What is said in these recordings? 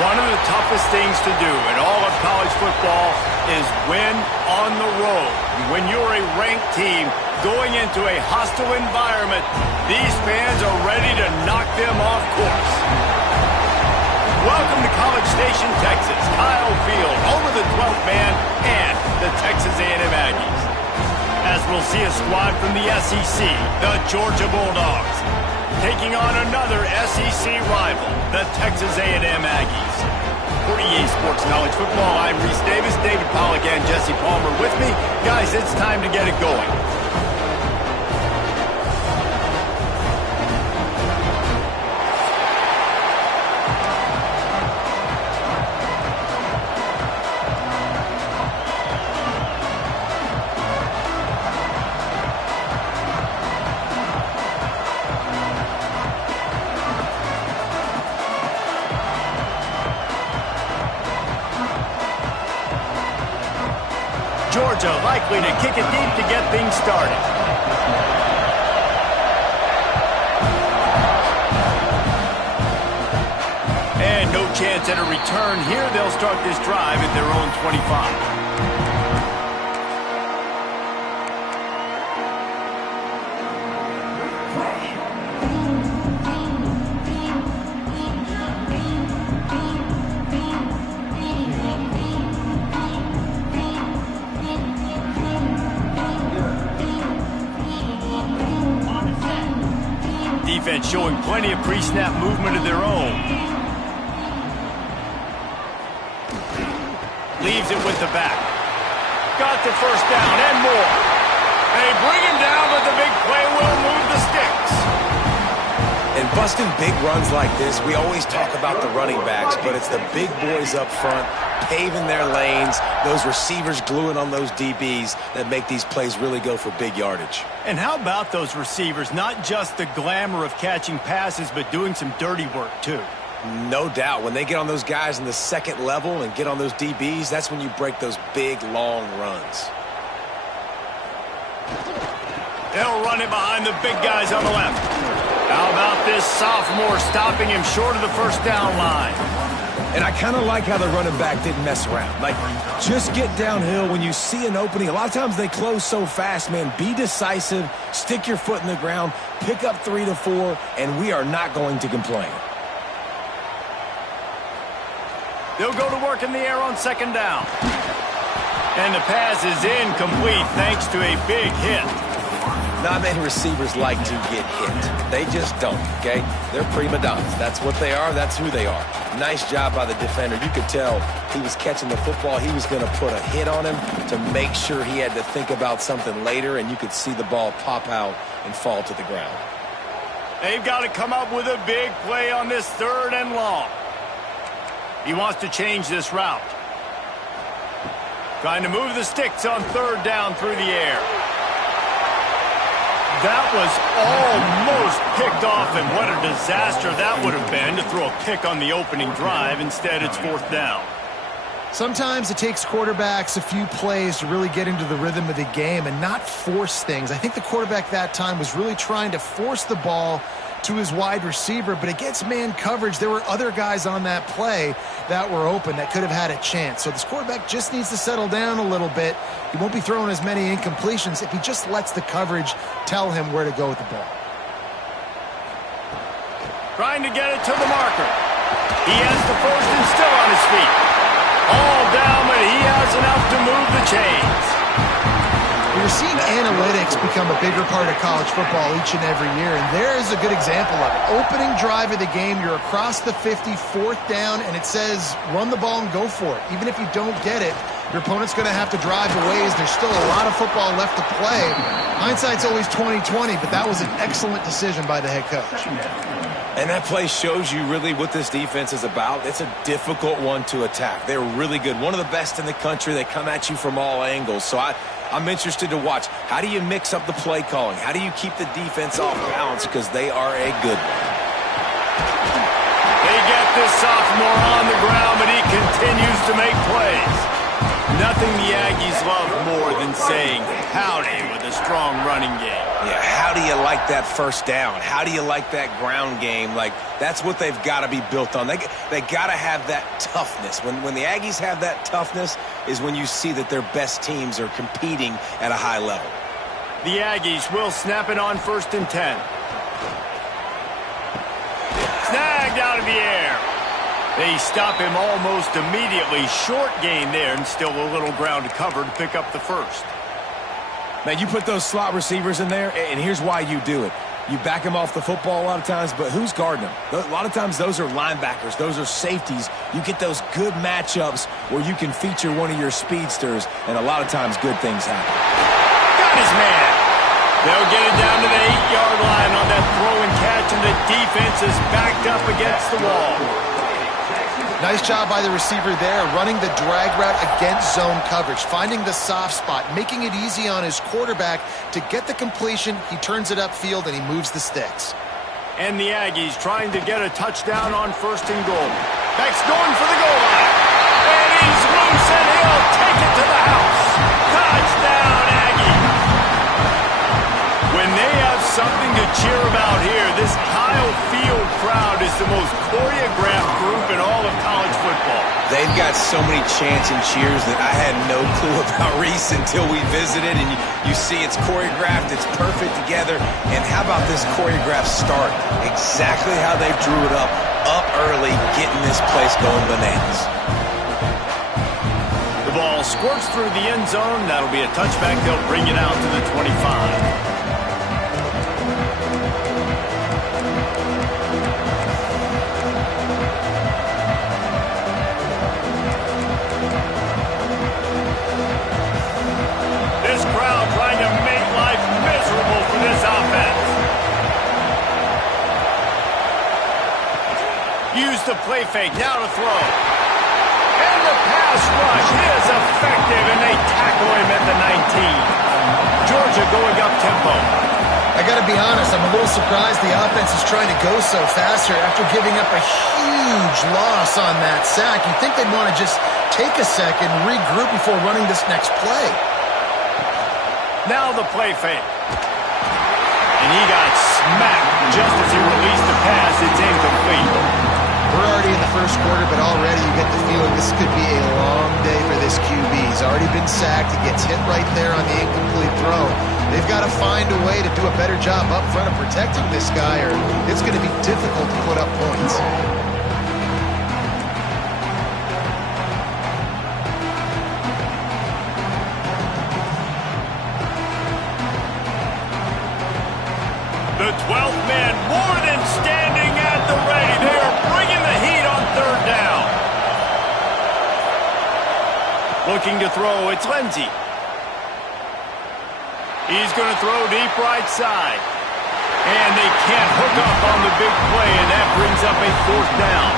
One of the toughest things to do in all of college football is win on the road. When you're a ranked team going into a hostile environment, these fans are ready to knock them off course. Welcome to College Station, Texas. Kyle Field, home of the 12th man and the Texas A&M Aggies. As we'll see a squad from the SEC, the Georgia Bulldogs, taking on another SEC rival, the Texas A&M Aggies. For EA Sports Knowledge Football, I'm Reese Davis, David Pollack, and Jesse Palmer with me. Guys, it's time to get it going. Georgia likely to kick it deep to get things started. And no chance at a return here. They'll start this drive at their own 25. Defense showing plenty of pre-snap movement of their own. Leaves it with the back. Got the first down and more. They bring him down, but the big play will move the sticks. And busting big runs like this, we always talk about the running backs, but it's the big boys up front, paving their lanes, those receivers gluing on those DBs that make these plays really go for big yardage. And how about those receivers? Not just the glamour of catching passes, but doing some dirty work too. No doubt. When they get on those guys in the second level and get on those DBs, that's when you break those big, long runs. They'll run it behind the big guys on the left. How about this sophomore stopping him short of the first down line? And I kind of like how the running back didn't mess around. Like, just get downhill when you see an opening. A lot of times they close so fast, man. Be decisive, stick your foot in the ground, pick up 3 to 4, and we are not going to complain. They'll go to work in the air on second down. And the pass is incomplete thanks to a big hit. Not many receivers like to get hit. They just don't, okay? They're prima donnas. That's what they are. That's who they are. Nice job by the defender. You could tell he was catching the football. He was going to put a hit on him to make sure he had to think about something later, and you could see the ball pop out and fall to the ground. They've got to come up with a big play on this third and long. He wants to change this route. Trying to move the sticks on third down through the air. That was almost picked off, and what a disaster that would have been to throw a pick on the opening drive. Instead, it's fourth down. Sometimes it takes quarterbacks a few plays to really get into the rhythm of the game and not force things. I think the quarterback that time was really trying to force the ball to his wide receiver, but against man coverage, there were other guys on that play that were open that could have had a chance. So this quarterback just needs to settle down a little bit. He won't be throwing as many incompletions if he just lets the coverage tell him where to go with the ball. Trying to get it to the marker. He has the first and still on his feet. All down, but he has enough to move the chains. We're seeing analytics become a bigger part of college football each and every year, and there is a good example of it. Opening drive of the game, you're across the 50, 4th down, and it says run the ball and go for it. Even if you don't get it, your opponent's going to have to drive a ways. There's still a lot of football left to play. Hindsight's always 20/20, but that was an excellent decision by the head coach. And that play shows you really what this defense is about. It's a difficult one to attack. They're really good. One of the best in the country. They come at you from all angles. So I'm interested to watch. How do you mix up the play calling? How do you keep the defense off balance? Because they are a good one. They get this sophomore on the ground, but he continues to make plays. Nothing the Aggies love more than saying howdy with a strong running game. Yeah, how do you like that first down? How do you like that ground game? Like, that's what they've got to be built on. They got to have that toughness. When the Aggies have that toughness is when you see that their best teams are competing at a high level. The Aggies will snap it on 1st and 10. Snagged out of the air. They stop him almost immediately. Short gain there, and still a little ground to cover to pick up the first. Man, you put those slot receivers in there, and here's why you do it. You back them off the football a lot of times, but who's guarding them? A lot of times those are linebackers. Those are safeties. You get those good matchups where you can feature one of your speedsters, and a lot of times good things happen. Got his man. They'll get it down to the 8-yard line on that throw and catch, and the defense is backed up against the wall. Nice job by the receiver there, running the drag route against zone coverage, finding the soft spot, making it easy on his quarterback to get the completion. He turns it upfield, and he moves the sticks. And the Aggies trying to get a touchdown on 1st and goal. Beck's going for the goal line. And he's loose, and he'll take it to the house. Touchdown, Aggies. When they have something to cheer about here, this Kyle Field crowd is the most choreographed group in all of college football. They've got so many chants and cheers that I had no clue about Reese until we visited, and you see it's choreographed, it's perfect together. And how about this choreographed start? Exactly how they drew it up early, getting this place going bananas. The ball squirts through the end zone. That'll be a touchback. They'll bring it out to the 25. Use the play fake, now to throw. And the pass rush is effective, and they tackle him at the 19. Georgia going up tempo. I got to be honest, I'm a little surprised the offense is trying to go so fast here after giving up a huge loss on that sack. You'd think they'd want to just take a second, regroup before running this next play. Now the play fake. And he got smacked just as he released the pass. It's incomplete. We're already in the first quarter, but already you get the feeling this could be a long day for this QB. He's already been sacked. He gets hit right there on the incomplete throw. They've got to find a way to do a better job up front of protecting this guy, or it's going to be difficult to put up points. The 12th man more than standing at the ready. They are bringing the heat on 3rd down. Looking to throw, it's Lindsey. He's going to throw deep right side. And they can't hook up on the big play, and that brings up a 4th down.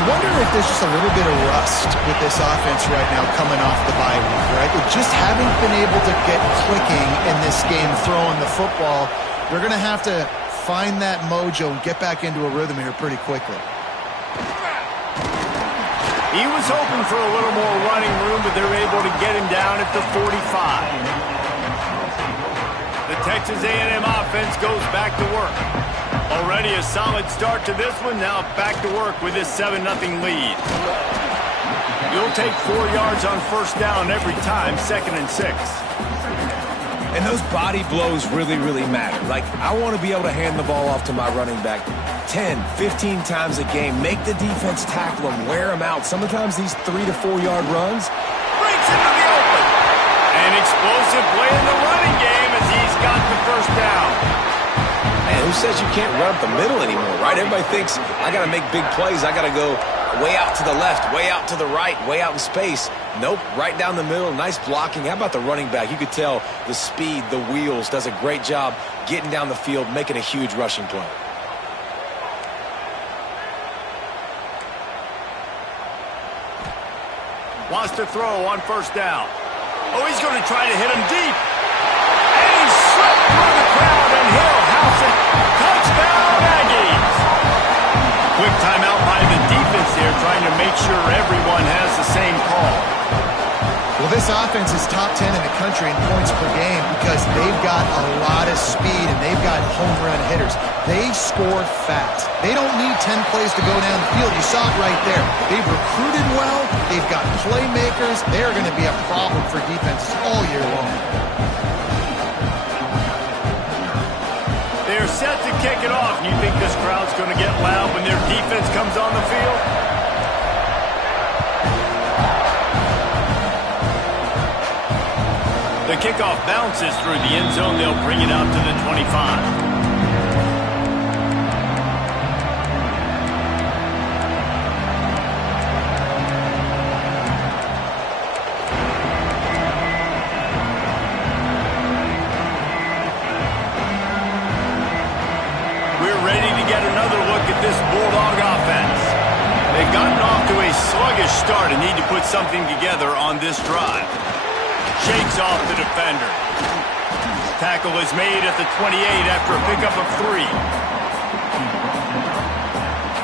You wonder if there's just a little bit of rust with this offense right now coming off the bye week, right? They just haven't been able to get clicking in this game throwing the football. They're going to have to find that mojo and get back into a rhythm here pretty quickly. He was hoping for a little more running room, but they're able to get him down at the 45. The Texas A&M offense goes back to work. Already a solid start to this one. Now back to work with this 7-0 lead. You'll take 4 yards on first down every time, 2nd and 6. And those body blows really, really matter. Like, I want to be able to hand the ball off to my running back 10, 15 times a game. Make the defense tackle him, wear him out. Sometimes these 3 to 4 yard runs. Breaks into the open. An explosive play in the running game as he's got the first down. Man, who says you can't run up the middle anymore, right? Everybody thinks, I got to make big plays. I got to go way out to the left, way out to the right, way out in space. Nope, right down the middle, nice blocking. How about the running back? You could tell the speed, the wheels, does a great job getting down the field, making a huge rushing play. Wants to throw on first down. Oh, he's going to try to hit him deep. And he slipped through the crowd, and he'll house it. Touchdown, Aggies. Quick timeout by the defense there, trying to make sure everyone has the same call. Well, this offense is top 10 in the country in points per game because they've got a lot of speed and they've got home run hitters. They score fast. They don't need 10 plays to go down the field. You saw it right there. They've recruited well. They've got playmakers. They're going to be a problem for defenses all year long. They're set to kick it off. You think this crowd's going to get loud when their defense comes on the field? The kickoff bounces through the end zone. They'll bring it out to the 25. We're ready to get another look at this Bulldog offense. They've gotten off to a sluggish start and need to put something together on this drive. Shakes off the defender. Tackle is made at the 28 after a pickup of 3.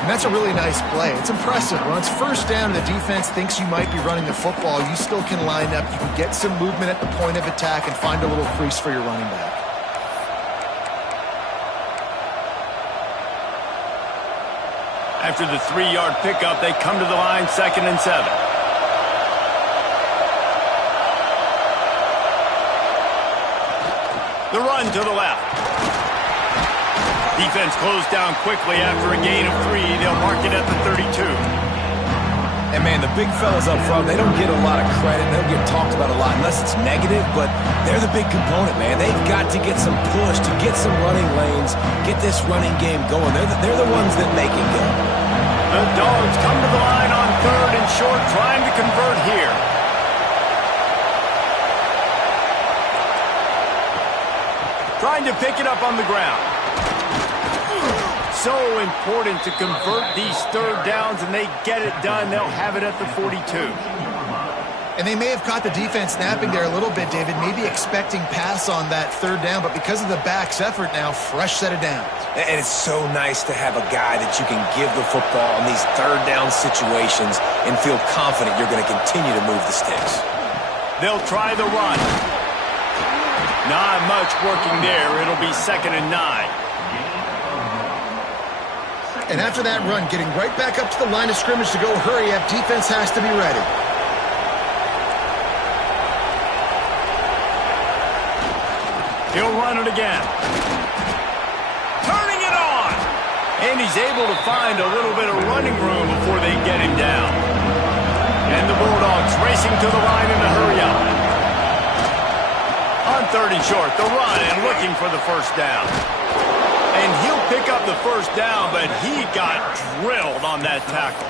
And that's a really nice play. It's impressive. When it's first down and the defense thinks you might be running the football, you still can line up. You can get some movement at the point of attack and find a little crease for your running back. After the 3-yard pickup, they come to the line, 2nd and 7. The run to the left. Defense closed down quickly after a gain of 3. They'll mark it at the 32. And, man, the big fellas up front, they don't get a lot of credit. They don't get talked about a lot unless it's negative, but they're the big component, man. They've got to get some push, to get some running lanes, get this running game going. They're the ones that make it go. The Dogs come to the line on 3rd and short, trying to convert here. Trying to pick it up on the ground. So important to convert these 3rd downs, and they get it done. They'll have it at the 42. And they may have caught the defense snapping there a little bit, David, maybe expecting pass on that 3rd down, but because of the back's effort now, fresh set of downs. And it's so nice to have a guy that you can give the football in these 3rd down situations and feel confident you're going to continue to move the sticks. They'll try the run. Not much working there. It'll be 2nd and 9. And after that run, getting right back up to the line of scrimmage to go hurry up, defense has to be ready. He'll run it again. Turning it on. And he's able to find a little bit of running room before they get him down. And the Bulldogs racing to the line in a hurry up. On 3rd and short, the run and looking for the first down. And he'll pick up the first down, but he got drilled on that tackle.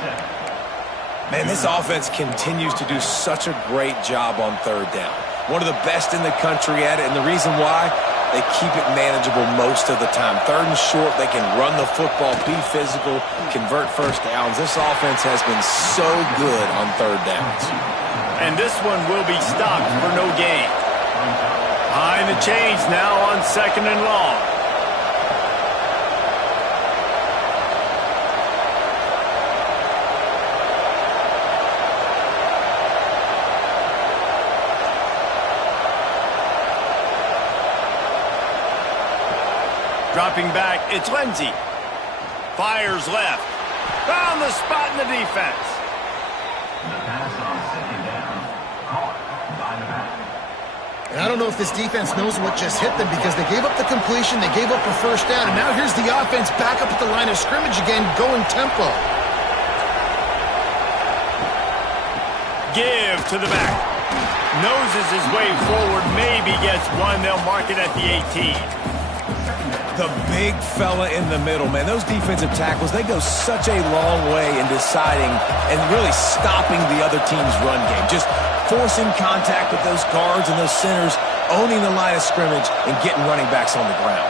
Man, this offense continues to do such a great job on 3rd down. One of the best in the country at it, and the reason why, they keep it manageable most of the time. 3rd and short, they can run the football, be physical, convert first downs. This offense has been so good on 3rd downs. And this one will be stopped for no gain. Behind the chains now on 2nd and long. Dropping back, it's Lindsey. Fires left. Found the spot in the defense. The pass on second down. Caught by the back. And I don't know if this defense knows what just hit them because they gave up the completion, they gave up a first down, and now here's the offense back up at the line of scrimmage again, going tempo. Give to the back. Noses his way forward, maybe gets one. They'll mark it at the 18. The big fella in the middle, man. Those defensive tackles, they go such a long way in deciding and really stopping the other team's run game. Just forcing contact with those guards and those centers, owning the line of scrimmage, and getting running backs on the ground.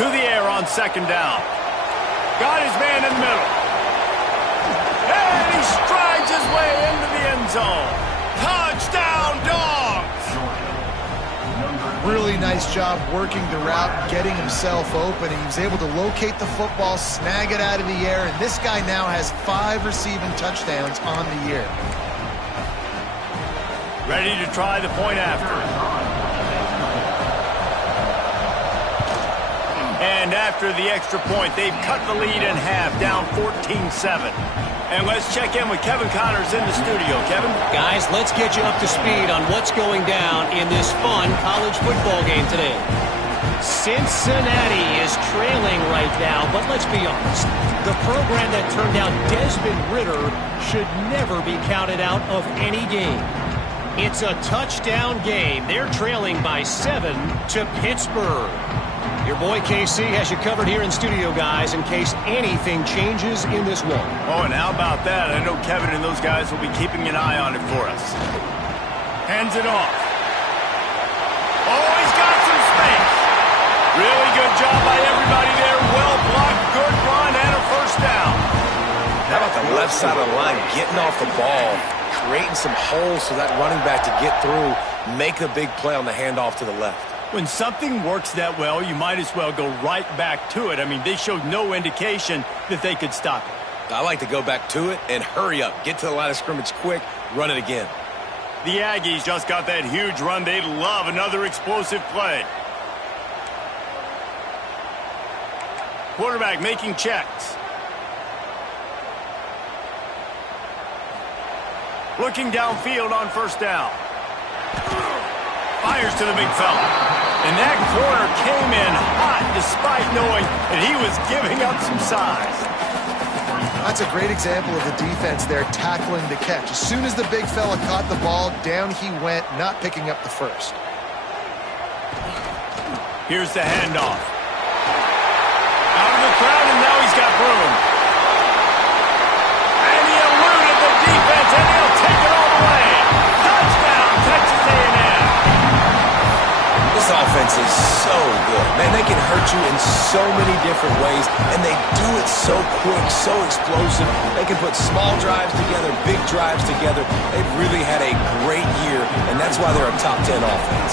To the air on second down. Got his man in the middle. And he strides his way into the end zone. Touchdown, Dogs! Really nice job working the route, getting himself open. He was able to locate the football, snag it out of the air, and this guy now has 5 receiving touchdowns on the year. Ready to try the point after. And after the extra point, they've cut the lead in half, down 14-7. And let's check in with Kevin Connors in the studio. Kevin? Guys, let's get you up to speed on what's going down in this fun college football game today. Cincinnati is trailing right now, but let's be honest. The program that turned out Desmond Ridder should never be counted out of any game. It's a touchdown game. They're trailing by 7 to Pittsburgh. Your boy KC has you covered here in studio, guys, in case anything changes in this one. Oh, and how about that? I know Kevin and those guys will be keeping an eye on it for us. Hands it off. Oh, he's got some space. Really good job by everybody there. Well blocked, good run, and a first down. How about the left side of the line getting off the ball, creating some holes for that running back to get through, make a big play on the handoff to the left. When something works that well, you might as well go right back to it. I mean, they showed no indication that they could stop it. I like to go back to it and hurry up. Get to the line of scrimmage quick, run it again. The Aggies just got that huge run. They'd love another explosive play. Quarterback making checks. Looking downfield on first down. Fires to the big fella. And that corner came in hot despite knowing that he was giving up some size. That's a great example of the defense there tackling the catch. As soon as the big fella caught the ball, down he went, not picking up the first. Here's the handoff. Out of the crowd, and now he's got room. And he eluded the defense, and he'll take it all the way. Touchdown, Texas A&M. This offense is so good. Man, they can hurt you in so many different ways, and they do it so quick, so explosive. They can put small drives together, big drives together. They've really had a great year, and that's why they're a top 10 offense.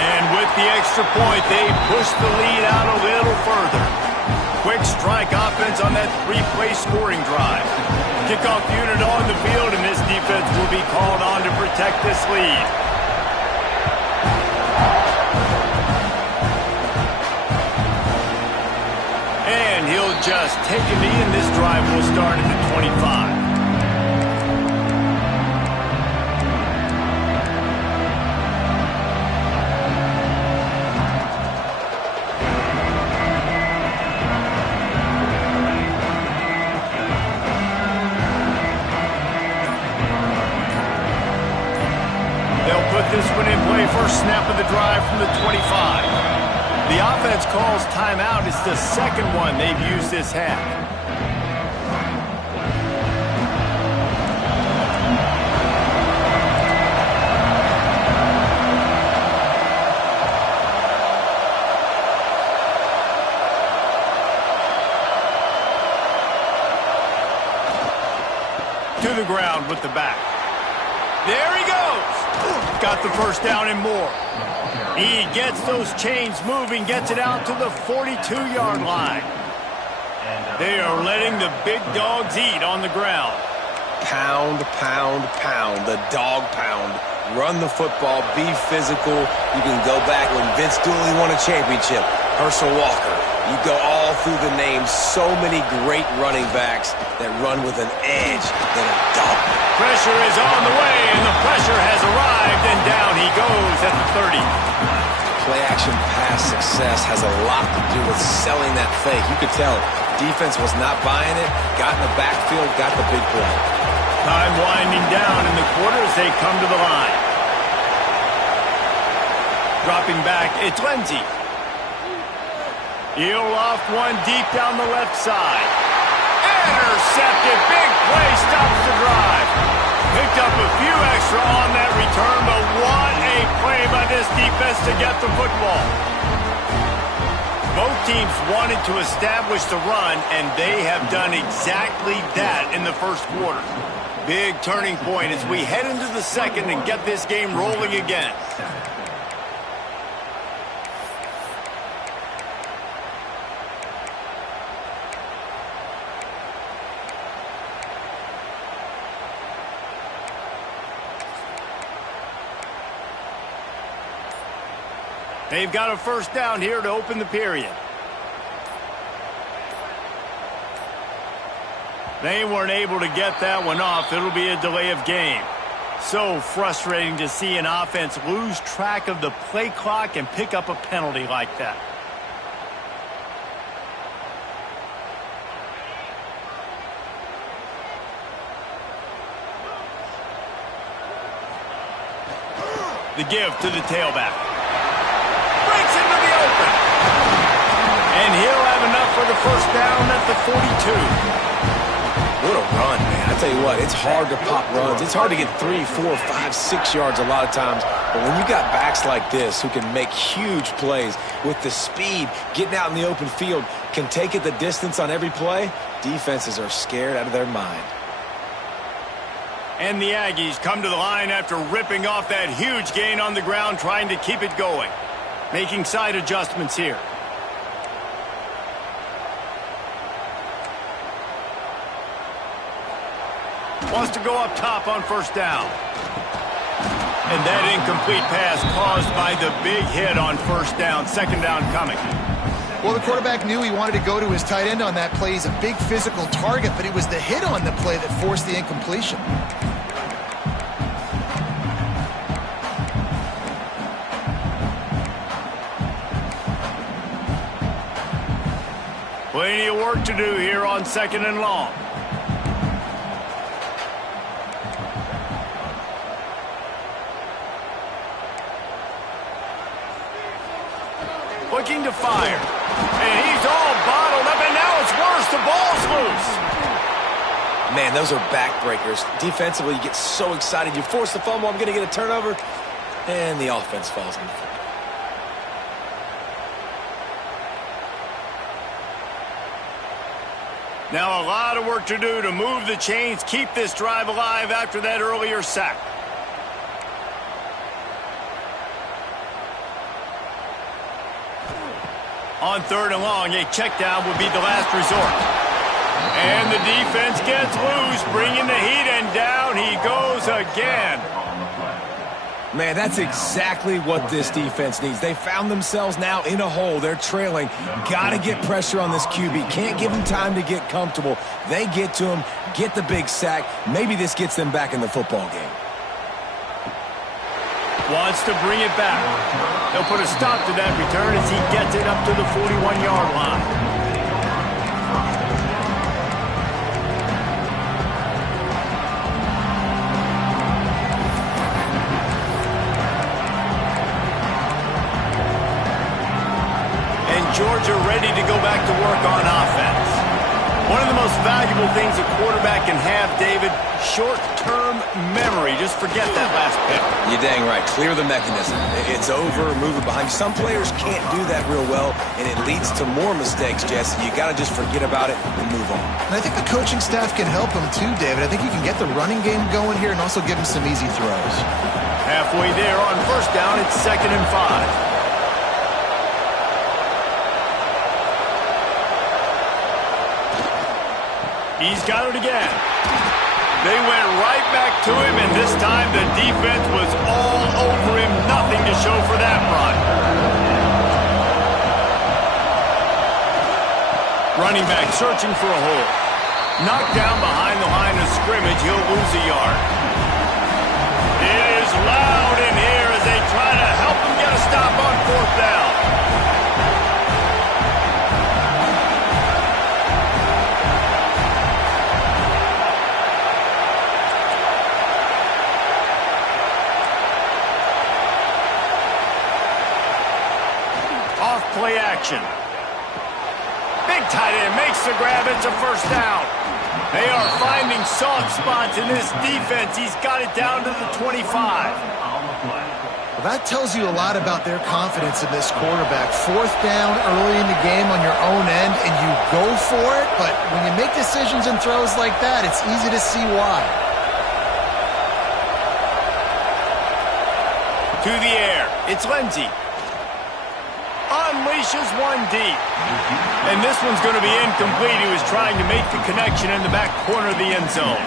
And with the extra point, they push the lead out a little further. Quick strike offense on that 3-play scoring drive. Kickoff unit on the field, and this defense will be called on to protect this lead. And he'll just take a knee, and this drive will start at the 25. This one in play, first snap of the drive from the 25. The offense calls timeout. It's the second one they've used this half. To the ground with the back. There he goes. Got the first down and more. He gets those chains moving, gets it out to the 42-yard line. They are letting the big dogs eat on the ground. Pound, pound, pound. The dog pound Run the football, be physical. You can go back when Vince Dooley won a championship, Herschel Walker. You go all through the names. So many great running backs that run with an edge that are dull. Pressure is on the way, and the pressure has arrived, and down he goes at the 30. Play-action pass success has a lot to do with selling that fake. You could tell defense was not buying it, got in the backfield, got the big play. Time winding down in the quarter as they come to the line. Dropping back, it's Lindsey. He'll off one deep down the left side. Intercepted, big play, stops the drive. Picked up a few extra on that return, but what a play by this defense to get the football. Both teams wanted to establish the run, and they have done exactly that in the first quarter. Big turning point as we head into the second and get this game rolling again. They've got a first down here to open the period. They weren't able to get that one off. It'll be a delay of game. So frustrating to see an offense lose track of the play clock and pick up a penalty like that. The give to the tailback. Breaks into the open. And he'll have enough for the first down at the 42. What a run, man. I tell you what, it's hard to pop runs. It's hard to get 3, 4, 5, 6 yards a lot of times. But when you got backs like this who can make huge plays with the speed, getting out in the open field, can take it the distance on every play, defenses are scared out of their mind. And the Aggies come to the line after ripping off that huge gain on the ground, trying to keep it going. Making side adjustments here. Wants to go up top on first down. And that incomplete pass caused by the big hit on first down. Second down coming. Well, the quarterback knew he wanted to go to his tight end on that play. He's a big physical target, but it was the hit on the play that forced the incompletion. Plenty of work to do here on second and long. Looking to fire. And he's all bottled up, and now it's worse. The ball's loose. Man, those are backbreakers. Defensively, you get so excited. You force the fumble, I'm going to get a turnover, and the offense falls in. Now a lot of work to do to move the chains, keep this drive alive after that earlier sack. On third and long, a check down would be the last resort. And the defense gets loose, bringing the heat, and down he goes again. Man, that's exactly what this defense needs. They found themselves now in a hole. They're trailing. Got to get pressure on this QB. Can't give him time to get comfortable. They get to him, get the big sack. Maybe this gets them back in the football game. Wants to bring it back. He'll put a stop to that return as he gets it up to the 41-yard line. Georgia ready to go back to work on offense. One of the most valuable things a quarterback can have, David, short-term memory. Just forget that last pick. You're dang right. Clear the mechanism. It's over, move it behind. Some players can't do that real well, and it leads to more mistakes, Jesse. You got to just forget about it and move on. And I think the coaching staff can help him too, David. I think you can get the running game going here and also give him some easy throws. Halfway there on first down, it's 2nd and 5. He's got it again. They went right back to him, and this time the defense was all over him. Nothing to show for that run. Running back searching for a hole. Knocked down behind the line of scrimmage. He'll lose a yard. It is loud in here as they try to help him get a stop on 4th down. Play action. Big tight end makes the grab. It's a 1st down. They are finding soft spots in this defense. He's got it down to the 25. Well, that tells you a lot about their confidence in this quarterback. 4th down early in the game on your own end, and you go for it. But when you make decisions and throws like that, it's easy to see why. To the air. It's Lindsey. Unleashes one deep. And this one's going to be incomplete. He was trying to make the connection in the back corner of the end zone.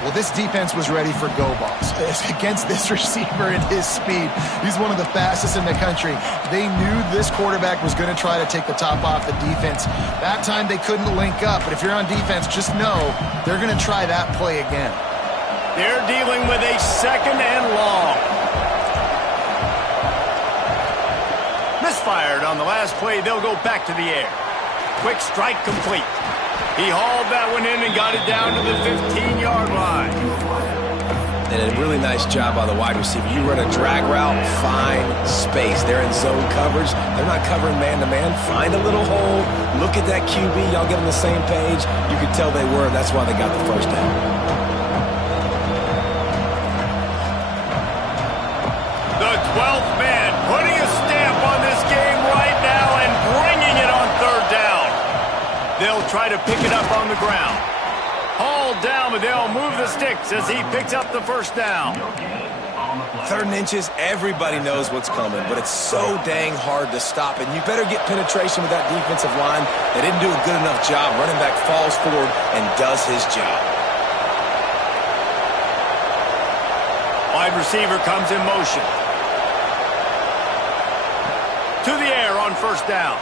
Well, this defense was ready for go balls. Against this receiver and his speed, he's one of the fastest in the country. They knew this quarterback was going to try to take the top off the defense. That time they couldn't link up, but if you're on defense, just know they're going to try that play again. They're dealing with a 2nd and long. Misfired on the last play. They'll go back to the air. Quick strike complete. He hauled that one in and got it down to the 15-yard line. And a really nice job by the wide receiver. You run a drag route, find space. They're in zone coverage. They're not covering man-to-man. Find a little hole. Look at that QB. Y'all get on the same page. You could tell they were. That's why they got the 1st down. The 12th man putting a stamp on this game right now and bringing it on 3rd down. They'll try to pick it up on the ground. Hauled down, but they'll move the sticks as he picks up the 1st down. 3rd and inches, everybody knows what's coming, but it's so dang hard to stop. And you better get penetration with that defensive line. They didn't do a good enough job. Running back falls forward and does his job. Wide receiver comes in motion. To the air on 1st down.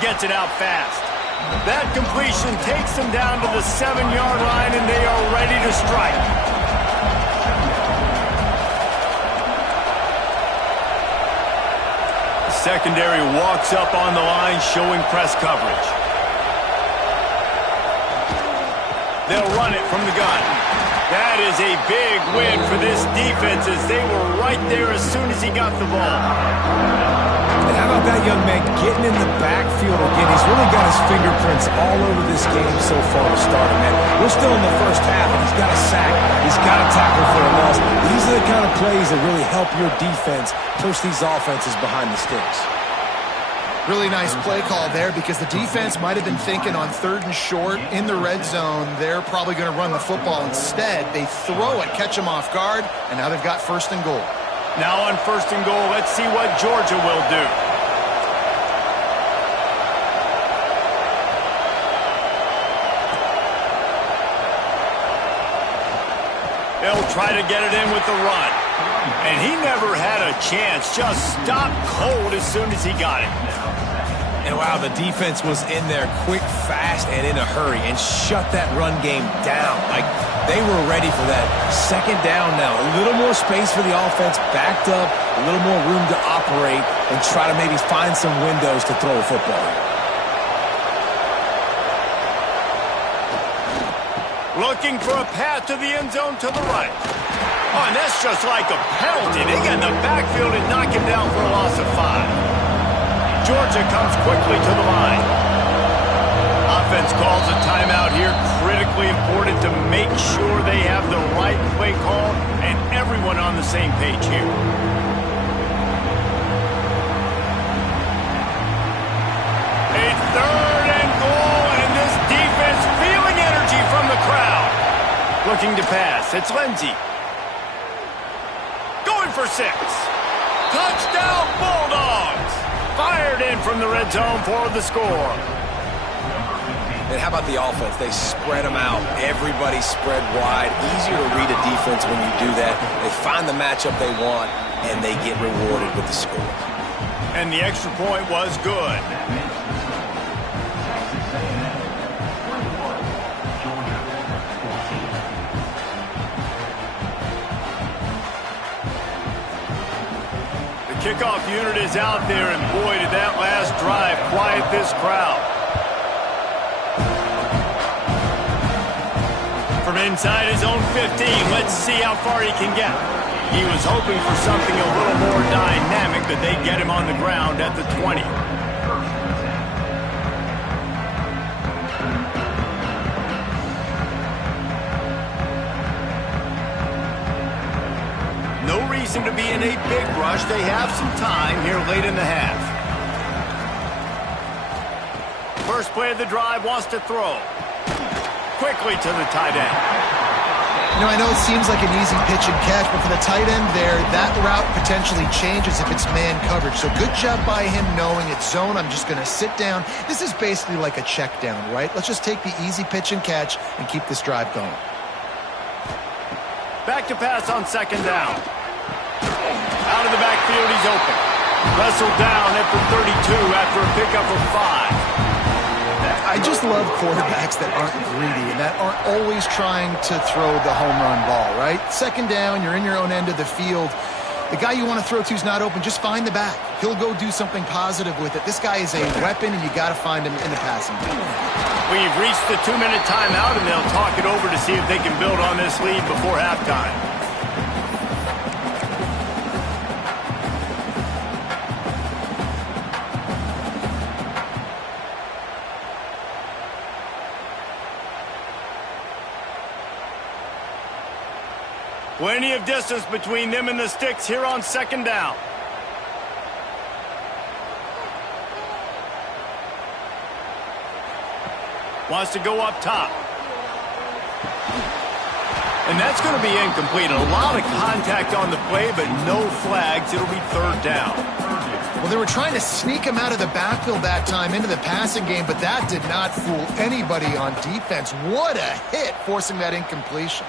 Gets it out fast. That completion takes them down to the 7-yard line, and they are ready to strike. The secondary walks up on the line, showing press coverage. They'll run it from the gun. That is a big win for this defense as they were right there as soon as he got the ball. And how about that young man getting in the backfield again? He's really got his fingerprints all over this game so far to start it, man. We're still in the 1st half, and he's got a sack. He's got a tackle for a loss. These are the kind of plays that really help your defense push these offenses behind the sticks. Really nice play call there because the defense might have been thinking on 3rd and short in the red zone. They're probably going to run the football. Instead, they throw it, catch them off guard, and now they've got 1st and goal. Now on 1st and goal, let's see what Georgia will do. They'll try to get it in with the run. And he never had a chance. Just stopped cold as soon as he got it. And wow, the defense was in there quick, fast, and in a hurry and shut that run game down. Like, they were ready for that 2nd down now. A little more space for the offense, backed up, a little more room to operate and try to maybe find some windows to throw a football. Looking for a path to the end zone to the right. Oh, and that's just like a penalty. They get in the backfield and knock him down for a loss of 5. Georgia comes quickly to the line. Offense calls a timeout here. Critically important to make sure they have the right play call and everyone on the same page here. A 3rd and goal, and this defense feeling energy from the crowd. Looking to pass. It's Lindsey. Going for 6. Touchdown Bulldogs. Fired in from the red zone for the score. And how about the offense? They spread them out. Everybody spread wide. Easier to read a defense when you do that. They find the matchup they want, and they get rewarded with the score. And the extra point was good. The kickoff unit is out there, and boy, did that last drive quiet this crowd. From inside his own 15, let's see how far he can get. He was hoping for something a little more dynamic, but they get him on the ground at the 20. No reason to be in a big rush. They have some time here late in the half. First play of the drive, wants to throw. Quickly to the tight end. You know, I know it seems like an easy pitch and catch, but for the tight end there, that route potentially changes if it's man coverage. So good job by him knowing it's zone. I'm just going to sit down. This is basically like a check down, right? Let's just take the easy pitch and catch and keep this drive going. Back to pass on second down. Out of the backfield, he's open. Wrestled down at the 32 after a pickup of 5. I just love quarterbacks that aren't greedy and that aren't always trying to throw the home run ball, right? Second down, you're in your own end of the field. The guy you want to throw to is not open. Just find the back. He'll go do something positive with it. This guy is a weapon, and you got to find him in the passing game. We've reached the 2-minute timeout, and they'll talk it over to see if they can build on this lead before halftime. Plenty of distance between them and the sticks here on second down. Wants to go up top. And that's going to be incomplete. A lot of contact on the play, but no flags. It'll be third down. Well, they were trying to sneak him out of the backfield that time into the passing game, but that did not fool anybody on defense. What a hit, forcing that incompletion.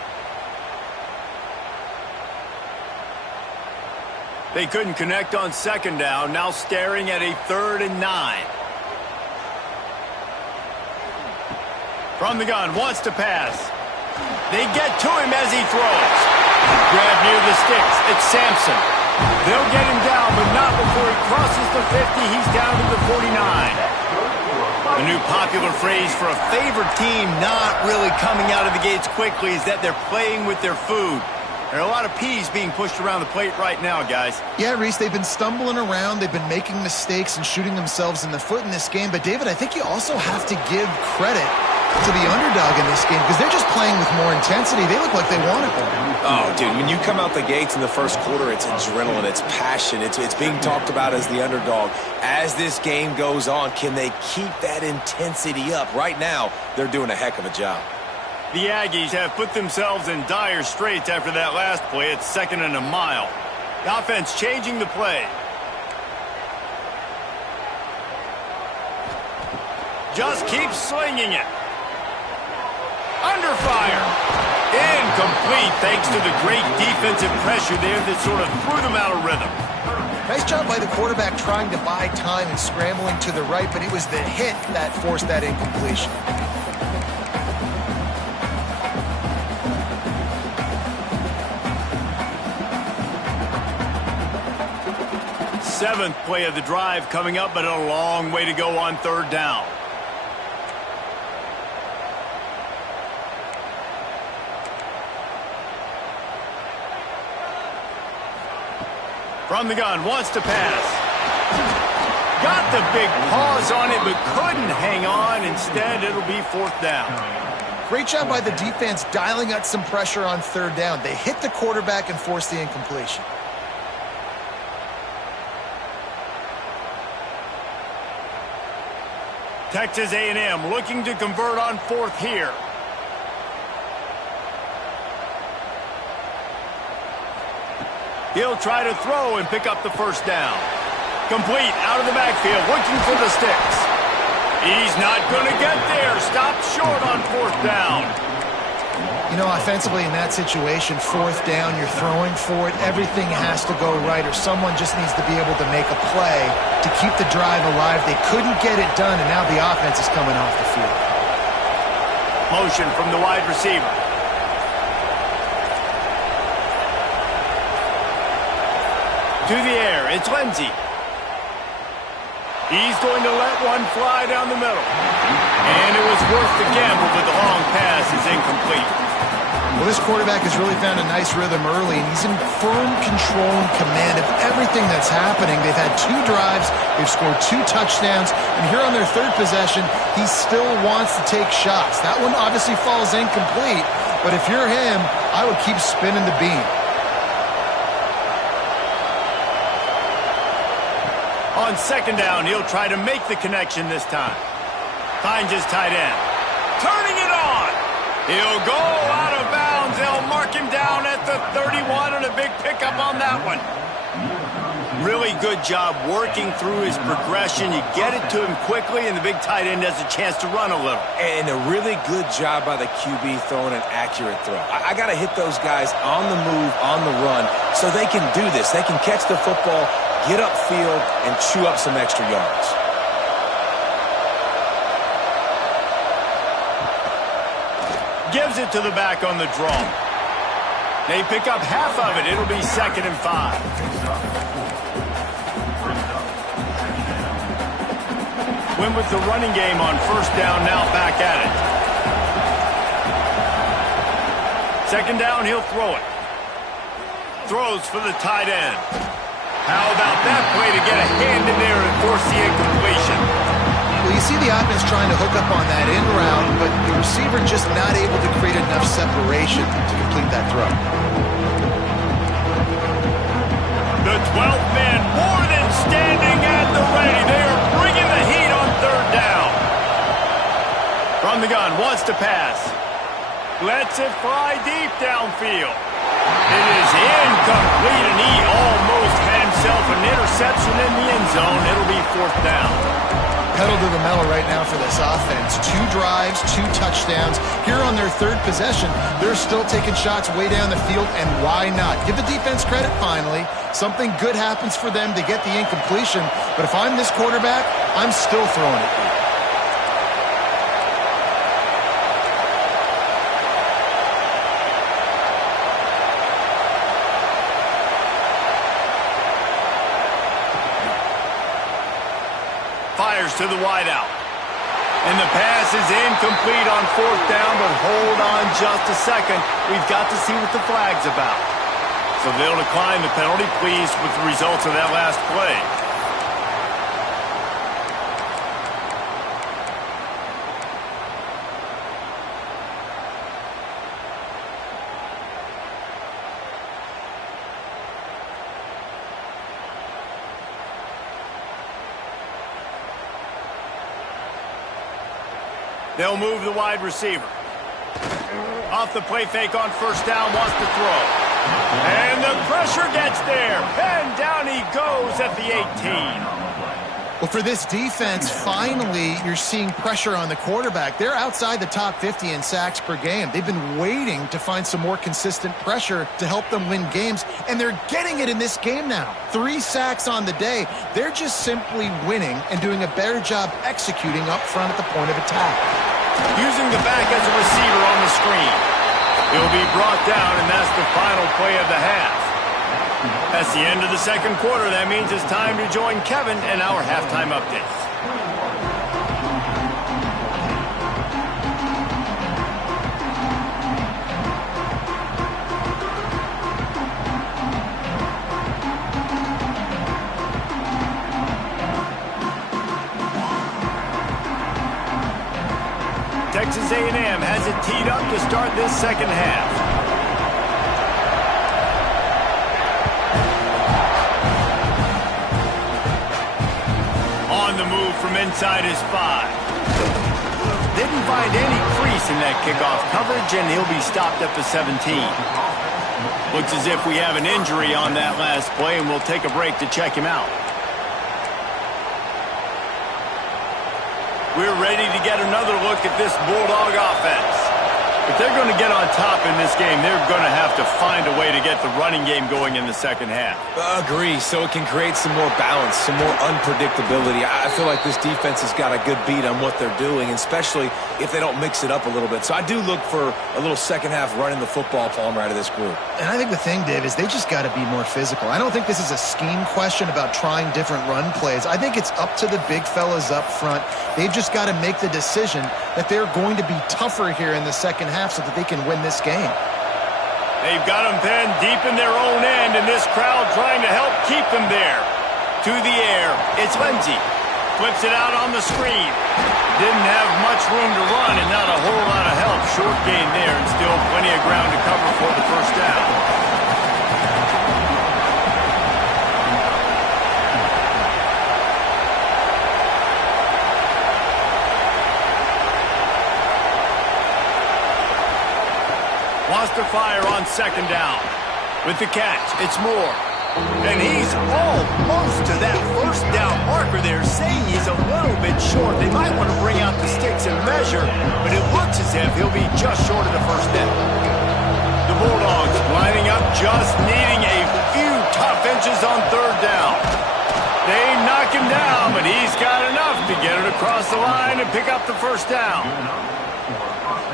They couldn't connect on second down, now staring at a 3rd and 9. From the gun, wants to pass. They get to him as he throws. Grab near the sticks. It's Sampson. They'll get him down, but not before he crosses the 50. He's down to the 49. The new popular phrase for a favored team not really coming out of the gates quickly is that they're playing with their food. There are a lot of peas being pushed around the plate right now, guys. Yeah, Reese, they've been stumbling around. They've been making mistakes and shooting themselves in the foot in this game. But, David, I think you also have to give credit to the underdog in this game because they're just playing with more intensity. They look like they want it. Oh, dude, when you come out the gates in the first quarter, it's adrenaline, it's passion, it's being talked about as the underdog. As this game goes on, can they keep that intensity up? Right now, they're doing a heck of a job. The Aggies have put themselves in dire straits after that last play. It's 2nd and a mile. The offense changing the play. Just keeps slinging it. Under fire. Incomplete thanks to the great defensive pressure there that sort of threw them out of rhythm. Nice job by the quarterback trying to buy time and scrambling to the right, but it was the hit that forced that incompletion. 7th play of the drive coming up, but a long way to go on 3rd down. From the gun, wants to pass. Got the big paws on it, but couldn't hang on. Instead, it'll be 4th down. Great job by the defense dialing up some pressure on 3rd down. They hit the quarterback and forced the incompletion. Texas A&M looking to convert on 4th here. He'll try to throw and pick up the 1st down. Complete out of the backfield, looking for the sticks. He's not going to get there. Stop short on 4th down. You know, offensively in that situation, 4th down, you're throwing for it. Everything has to go right, or someone just needs to be able to make a play to keep the drive alive. They couldn't get it done, and now the offense is coming off the field. Motion from the wide receiver. To the air, it's Lindsey. He's going to let one fly down the middle. And it was worth the gamble, but the long pass is incomplete. Well, this quarterback has really found a nice rhythm early, and he's in firm control and command of everything that's happening. They've had 2 drives, they've scored 2 touchdowns, and here on their 3rd possession, he still wants to take shots. That one obviously falls incomplete, but if you're him, I would keep spinning the beam. On 2nd down, he'll try to make the connection this time. Finds his tight end. Turning it on. He'll go out of bounds. They'll mark him down at the 31 and a big pickup on that one. Really good job working through his progression. You get it to him quickly, and the big tight end has a chance to run a little. And a really good job by the QB throwing an accurate throw. I got to hit those guys on the move, on the run, so they can do this. They can catch the football, get upfield, and chew up some extra yards. Gives it to the back on the draw. They pick up half of it. It'll be 2nd and 5. Win with the running game on 1st down, now back at it. 2nd down, he'll throw it. Throws for the tight end. How about that play to get a hand in there and force the incompletion? Well, you see the offense trying to hook up on that in route, but the receiver just not able to create enough separation to complete that throw. The 12th man more than standing at the ready. They are bringing the heat on 3rd down. From the gun, wants to pass. Lets it fly deep downfield. It is incomplete, and he almost had himself an interception in the end zone. It'll be 4th down. Pedal to the metal right now for this offense. 2 drives, 2 touchdowns. Here on their 3rd possession, they're still taking shots way down the field, and why not? Give the defense credit finally. Something good happens for them to get the incompletion, but if I'm this quarterback, I'm still throwing it. Fires to the wideout. And the pass is incomplete on 4th down, but hold on just a second. We've got to see what the flag's about. So they'll decline the penalty, pleased with the results of that last play. They'll move the wide receiver. Off the play fake on 1st down, wants to throw. And the pressure gets there. And down he goes at the 18. Well, for this defense, finally, you're seeing pressure on the quarterback. They're outside the top 50 in sacks per game. They've been waiting to find some more consistent pressure to help them win games, and they're getting it in this game now. 3 sacks on the day. They're just simply winning and doing a better job executing up front at the point of attack. Using the back as a receiver on the screen. He'll be brought down, and that's the final play of the half. That's the end of the 2nd quarter. That means it's time to join Kevin in our halftime update. Texas A&M has it teed up to start this 2nd half. On the move from inside his 5. Didn't find any crease in that kickoff coverage, and he'll be stopped at the 17. Looks as if we have an injury on that last play, and we'll take a break to check him out. We're ready to get another look at this Bulldog offense. If they're going to get on top in this game, they're going to have to find a way to get the running game going in the second half. Agree, so it can create some more balance, some more unpredictability. I feel like this defense has got a good beat on what they're doing, especially if they don't mix it up a little bit. So I do look for a little second half running the football, Palmer, out of this group. And I think the thing, Dave, is they just got to be more physical. I don't think this is a scheme question about trying different run plays. I think it's up to the big fellas up front. They've just got to make the decision that they're going to be tougher here in the second half so that they can win this game. They've got them pinned deep in their own end, and this crowd trying to help keep them there. To the air, it's Lindsey. Flips it out on the screen. Didn't have much room to run and not a whole lot of help. Short gain there and still plenty of ground to cover for the first down. Wants to fire on second down. With the catch, it's Moore. And he's almost to that first down marker there, saying he's a little bit short. They might want to bring out the sticks and measure, but it looks as if he'll be just short of the first down. The Bulldogs lining up, just needing a few tough inches on third down. They knock him down, but he's got enough to get it across the line and pick up the first down.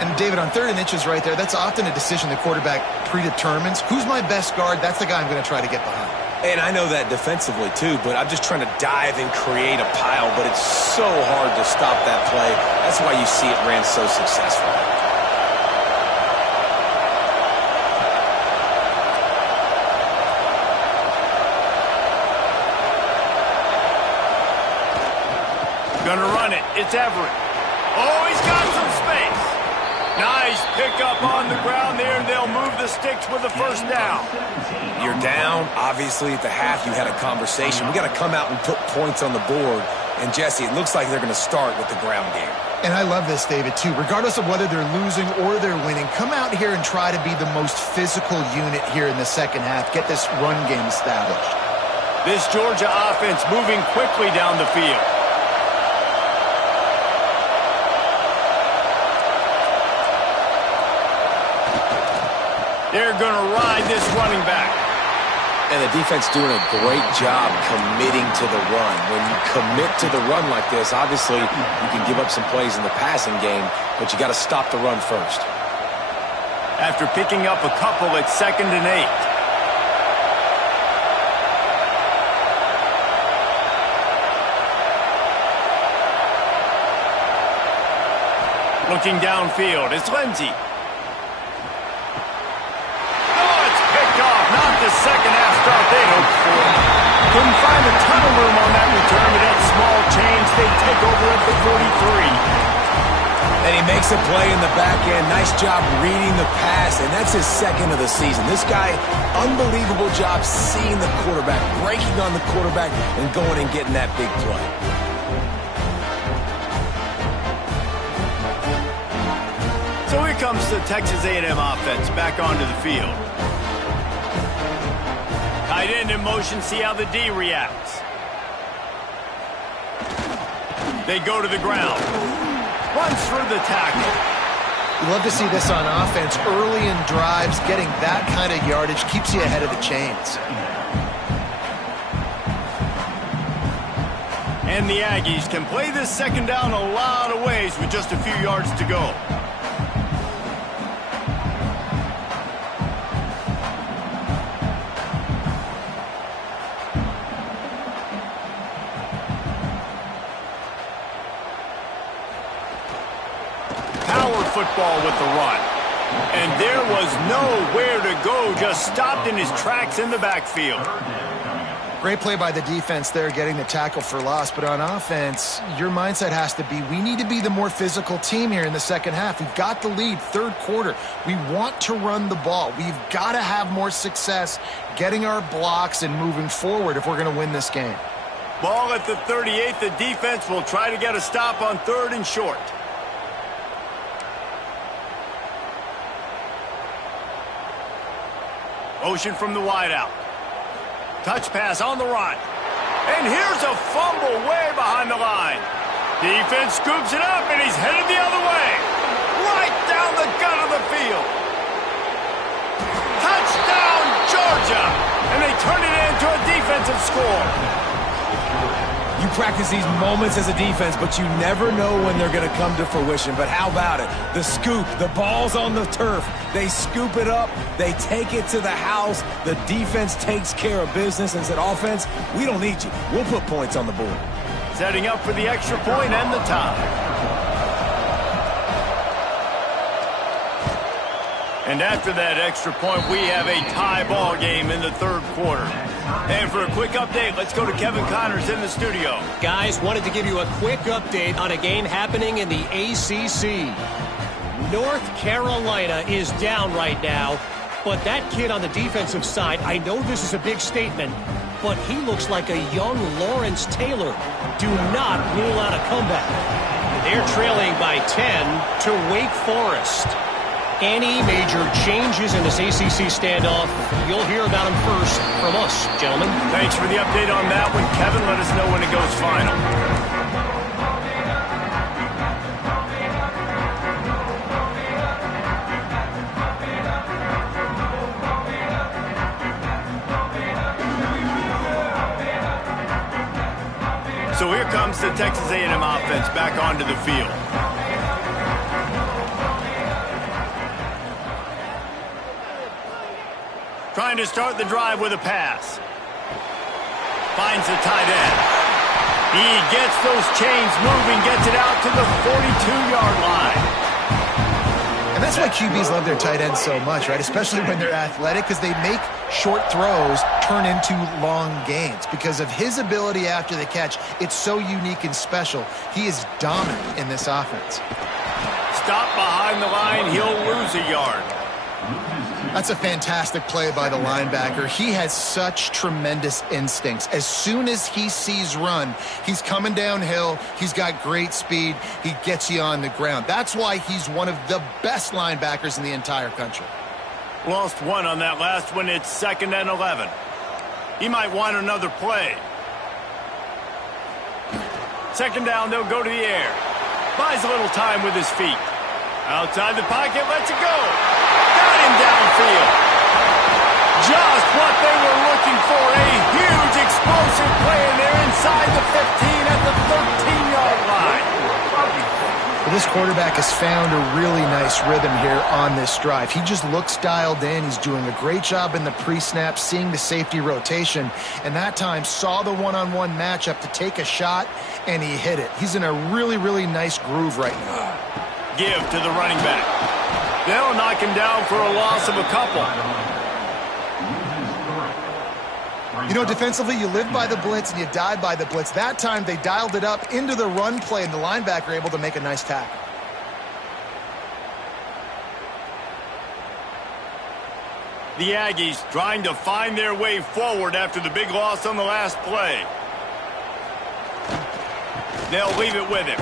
And, David, on 3rd and inches right there, that's often a decision the quarterback predetermines. Who's my best guard? That's the guy I'm going to try to get behind. And I know that defensively, too, but I'm just trying to dive and create a pile, but it's so hard to stop that play. That's why you see it ran so successful. Gonna run it. It's Everett. Oh, he's got some space. Nice pickup on the ground there, and they'll move the sticks with the first down. You're down. Obviously, at the half, you had a conversation. We got to come out and put points on the board. And, Jesse, it looks like they're going to start with the ground game. And I love this, David, too. Regardless of whether they're losing or they're winning, come out here and try to be the most physical unit here in the second half. Get this run game established. This Georgia offense moving quickly down the field. They're going to ride this running back. And the defense doing a great job committing to the run. When you commit to the run like this, obviously you can give up some plays in the passing game, but you got to stop the run first. After picking up a couple at 2nd and 8. Looking downfield, it's Lindsey. Not the second half start they hoped for. Couldn't find a ton of room on that return, but that small change, they take over at the 43. And he makes a play in the back end. Nice job reading the pass, and that's his 2nd of the season. This guy, unbelievable job seeing the quarterback, breaking on the quarterback, and going and getting that big play. So here comes the Texas A&M offense back onto the field. Tight end in motion, see how the D reacts. They go to the ground. Runs through the tackle. You love to see this on offense. Early in drives, getting that kind of yardage keeps you ahead of the chains. And the Aggies can play this second down a lot of ways with just a few yards to go. Football with the run. And there was nowhere to go, just stopped in his tracks in the backfield. Great play by the defense there, getting the tackle for loss. But on offense, your mindset has to be, we need to be the more physical team here in the second half. We've got the lead, 3rd quarter. We want to run the ball. We've got to have more success getting our blocks and moving forward if we're going to win this game. Ball at the 38. The defense will try to get a stop on 3rd and short. Motion from the wideout. Touch pass on the run. And here's a fumble way behind the line. Defense scoops it up, and he's headed the other way. Right down the gut of the field. Touchdown, Georgia! And they turn it into a defensive score. You practice these moments as a defense, but you never know when they're going to come to fruition. But how about it? The scoop, the ball's on the turf. They scoop it up. They take it to the house. The defense takes care of business and said, offense, we don't need you. We'll put points on the board. Setting up for the extra point and the tie. And after that extra point, we have a tie ball game in the third quarter. And for a quick update, let's go to Kevin Connors in the studio. Guys, wanted to give you a quick update on a game happening in the ACC. North Carolina is down right now, but that kid on the defensive side, I know this is a big statement, but he looks like a young Lawrence Taylor. Do not rule out a comeback. They're trailing by 10 to Wake Forest. Any major changes in this ACC standoff, you'll hear about them first from us, gentlemen. Thanks for the update on that one, Kevin. Let us know when it goes final. So here comes the Texas A&M offense back onto the field. Trying to start the drive with a pass. Finds the tight end. He gets those chains moving, gets it out to the 42-yard line. And that's why QBs love their tight ends so much, right? Especially when they're athletic, because they make short throws turn into long gains. Because of his ability after the catch, it's so unique and special. He is dominant in this offense. Stop behind the line, he'll lose a yard. That's a fantastic play by the linebacker. He has such tremendous instincts. As soon as he sees run, he's coming downhill. He's got great speed. He gets you on the ground. That's why he's one of the best linebackers in the entire country. Lost one on that last one. It's 2nd and 11. He might want another play. Second down, they'll go to the air. Buys a little time with his feet. Outside the pocket, lets it go. Got him downfield. Just what they were looking for. A huge explosive play, and they're inside the 15 at the 13-yard line. Well, this quarterback has found a really nice rhythm here on this drive. He just looks dialed in. He's doing a great job in the pre-snap, seeing the safety rotation, and that time saw the one-on-one matchup to take a shot, and he hit it. He's in a really, really nice groove right now. Give to the running back. They'll knock him down for a loss of a couple. You know, defensively, you live by the blitz and you die by the blitz. That time, they dialed it up into the run play, and the linebacker able to make a nice tackle. The Aggies trying to find their way forward after the big loss on the last play. They'll leave it with him.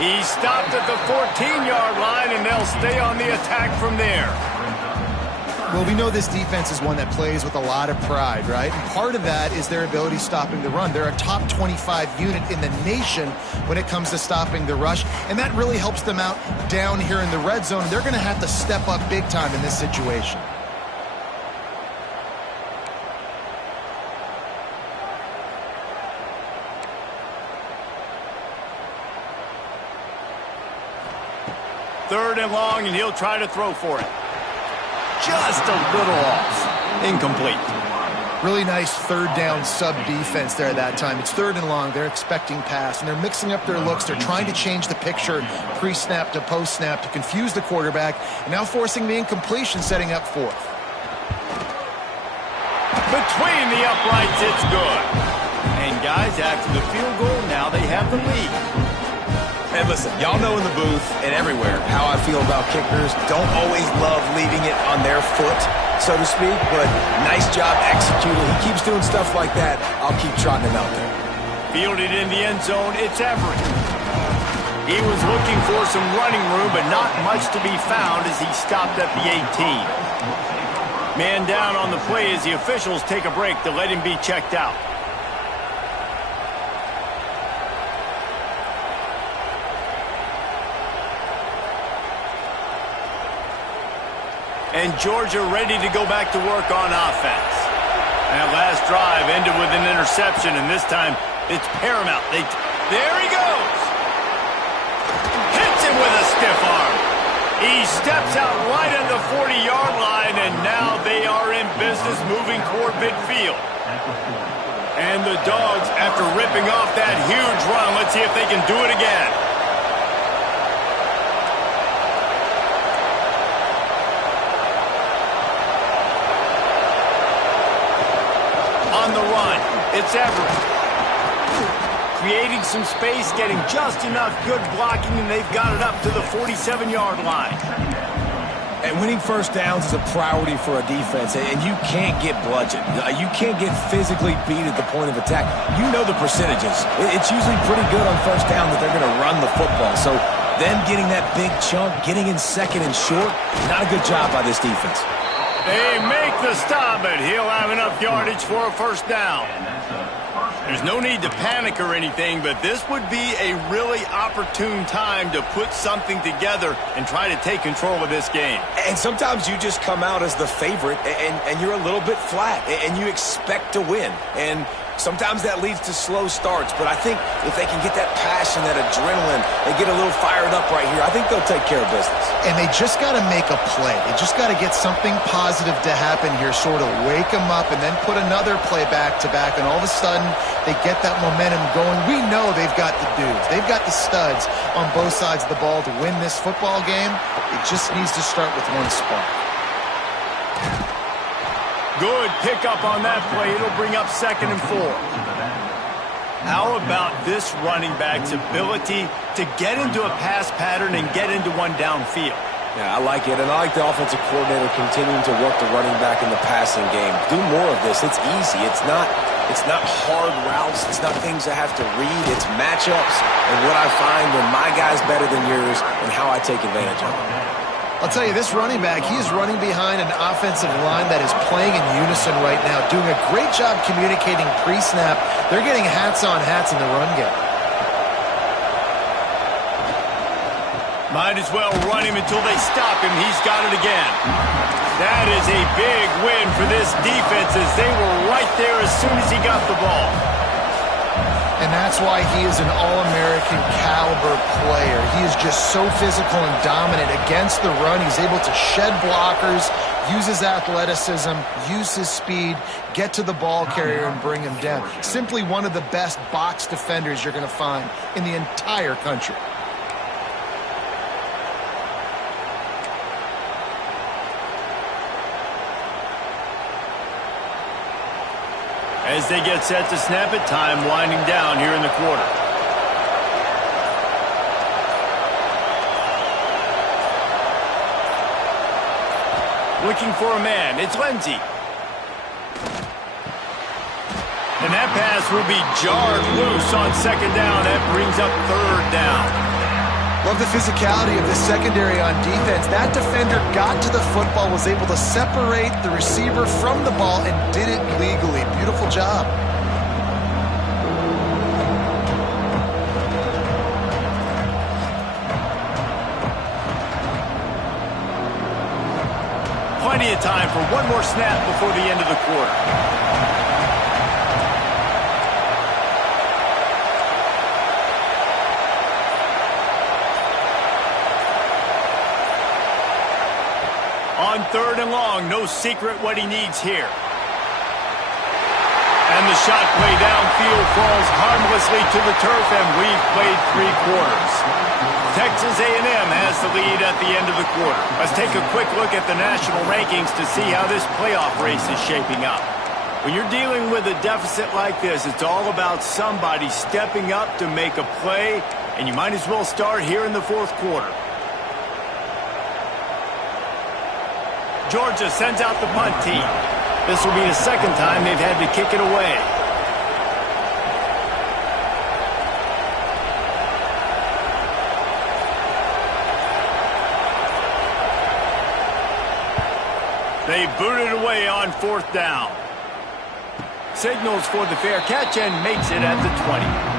He stopped at the 14-yard line, and they'll stay on the attack from there. Well, we know this defense is one that plays with a lot of pride, right? And part of that is their ability stopping the run. They're a top 25 unit in the nation when it comes to stopping the rush, and that really helps them out down here in the red zone. They're going to have to step up big time in this situation. Third and long, and he'll try to throw for it. Just a little off. Incomplete. Really nice third down sub defense there that time. It's 3rd and long. They're expecting pass, and they're mixing up their looks. They're trying to change the picture pre-snap to post-snap to confuse the quarterback, and now forcing the incompletion, setting up 4th. Between the uprights, it's good. And guys, after the field goal, now they have the lead. And listen, y'all know in the booth and everywhere how I feel about kickers. Don't always love leaving it on their foot, so to speak, but nice job executing. He keeps doing stuff like that. I'll keep trotting him out there. Fielded in the end zone, it's Everett. He was looking for some running room, but not much to be found as he stopped at the 18. Man down on the play as the officials take a break to let him be checked out. And Georgia ready to go back to work on offense. That last drive ended with an interception, and this time it's paramount. There he goes. Hits him with a stiff arm. He steps out right at the 40-yard line, and now they are in business moving toward midfield. And the Dogs, after ripping off that huge run, let's see if they can do it again. On the run, it's Everett. Creating some space, getting just enough good blocking, and they've got it up to the 47-yard line. And winning first downs is a priority for a defense, and you can't get bludgeoned. You can't get physically beat at the point of attack. You know the percentages. It's usually pretty good on first down that they're going to run the football. So them getting that big chunk, getting in second and short, not a good job by this defense. They make the stop, but he'll have enough yardage for a first down. There's no need to panic or anything, but this would be a really opportune time to put something together and try to take control of this game. And sometimes you just come out as the favorite, and you're a little bit flat, and you expect to win. And sometimes that leads to slow starts, but I think if they can get that passion, that adrenaline, they get a little fired up right here, I think they'll take care of business. And they just got to make a play. They just got to get something positive to happen here, sort of wake them up and then put another play back-to-back, and all of a sudden they get that momentum going. We know they've got the dudes. They've got the studs on both sides of the ball to win this football game. It just needs to start with one spark. Good pickup on that play. It'll bring up 2nd and 4. How about this running back's ability to get into a pass pattern and get into one downfield? Yeah, I like it, and I like the offensive coordinator continuing to work the running back in the passing game. Do more of this. It's easy. It's not hard routes. It's not things I have to read. It's matchups and what I find when my guy's better than yours and how I take advantage of it. I'll tell you, this running back, he is running behind an offensive line that is playing in unison right now, doing a great job communicating pre-snap. They're getting hats on hats in the run game. Might as well run him until they stop him. He's got it again. That is a big win for this defense, as they were right there as soon as he got the ball. And that's why he is an All-American caliber player. He is just so physical and dominant against the run. He's able to shed blockers, use his athleticism, use his speed, get to the ball carrier and bring him down. Simply one of the best box defenders you're going to find in the entire country. As they get set to snap it, time winding down here in the quarter. Looking for a man. It's Lindsey. And that pass will be jarred loose on 2nd down. That brings up 3rd down. Love the physicality of the secondary on defense. That defender got to the football, was able to separate the receiver from the ball, and did it legally. Beautiful job. Plenty of time for one more snap before the end of the quarter. On 3rd and long, no secret what he needs here. And the shot play downfield falls harmlessly to the turf, and we've played 3 quarters. Texas A&M has the lead at the end of the quarter. Let's take a quick look at the national rankings to see how this playoff race is shaping up. When you're dealing with a deficit like this, it's all about somebody stepping up to make a play, and you might as well start here in the 4th quarter. Georgia sends out the punt team. This will be the 2nd time they've had to kick it away. They boot it away on 4th down. Signals for the fair catch and makes it at the 20.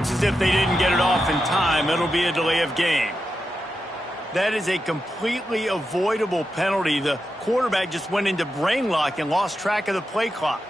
Looks as if they didn't get it off in time. It'll be a delay of game. That is a completely avoidable penalty. The quarterback just went into brain lock and lost track of the play clock.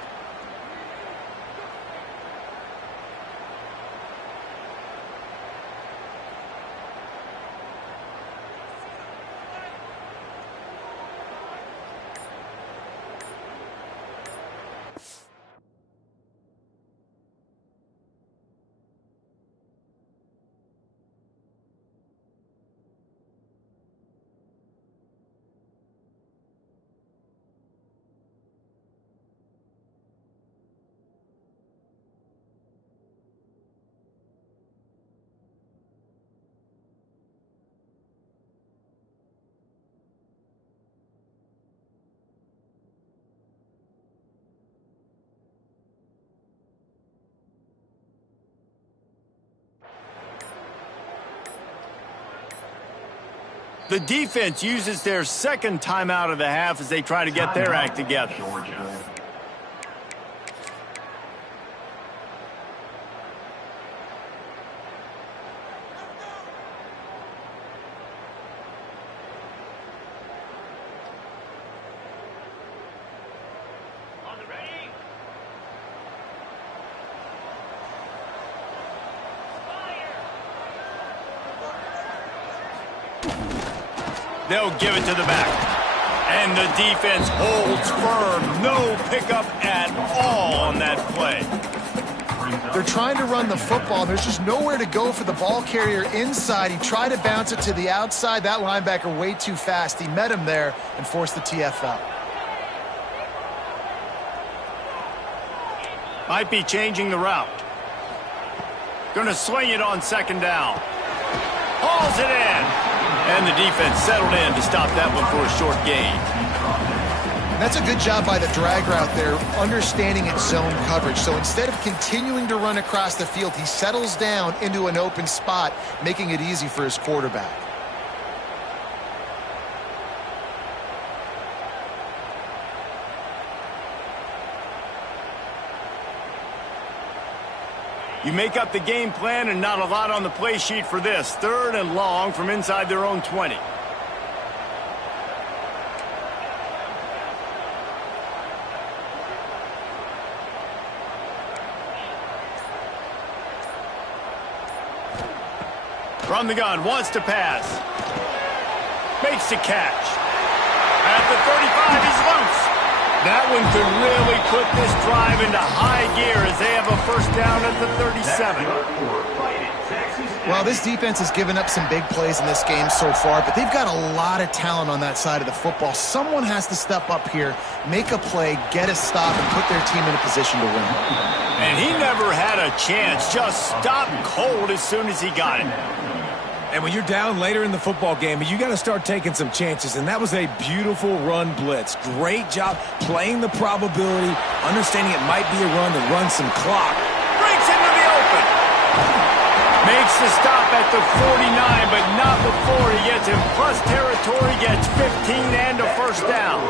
The defense uses their second timeout of the half as they try to get their act together. Georgia. They'll give it to the back. And the defense holds firm. No pickup at all on that play. They're trying to run the football. There's just nowhere to go for the ball carrier inside. He tried to bounce it to the outside. That linebacker way too fast. He met him there and forced the TFL. Might be changing the route. Gonna swing it on second down. Hauls it in. And the defense settled in to stop that one for a short gain. That's a good job by the drag route there, understanding its zone coverage. So instead of continuing to run across the field, he settles down into an open spot, making it easy for his quarterback. You make up the game plan and not a lot on the play sheet for this. 3rd and long from inside their own 20. From the gun, wants to pass. Makes the catch. At the 35, he's loose. That one could really put this drive into high gear as they have a first down at the 37. Well, this defense has given up some big plays in this game so far, but they've got a lot of talent on that side of the football. Someone has to step up here, make a play, get a stop, and put their team in a position to win. And he never had a chance, just stopped cold as soon as he got it. And when you're down later in the football game, you got to start taking some chances. And that was a beautiful run blitz. Great job playing the probability, understanding it might be a run to run some clock. Breaks into the open. Makes the stop at the 49, but not before he gets in plus territory, gets 15 and a first down.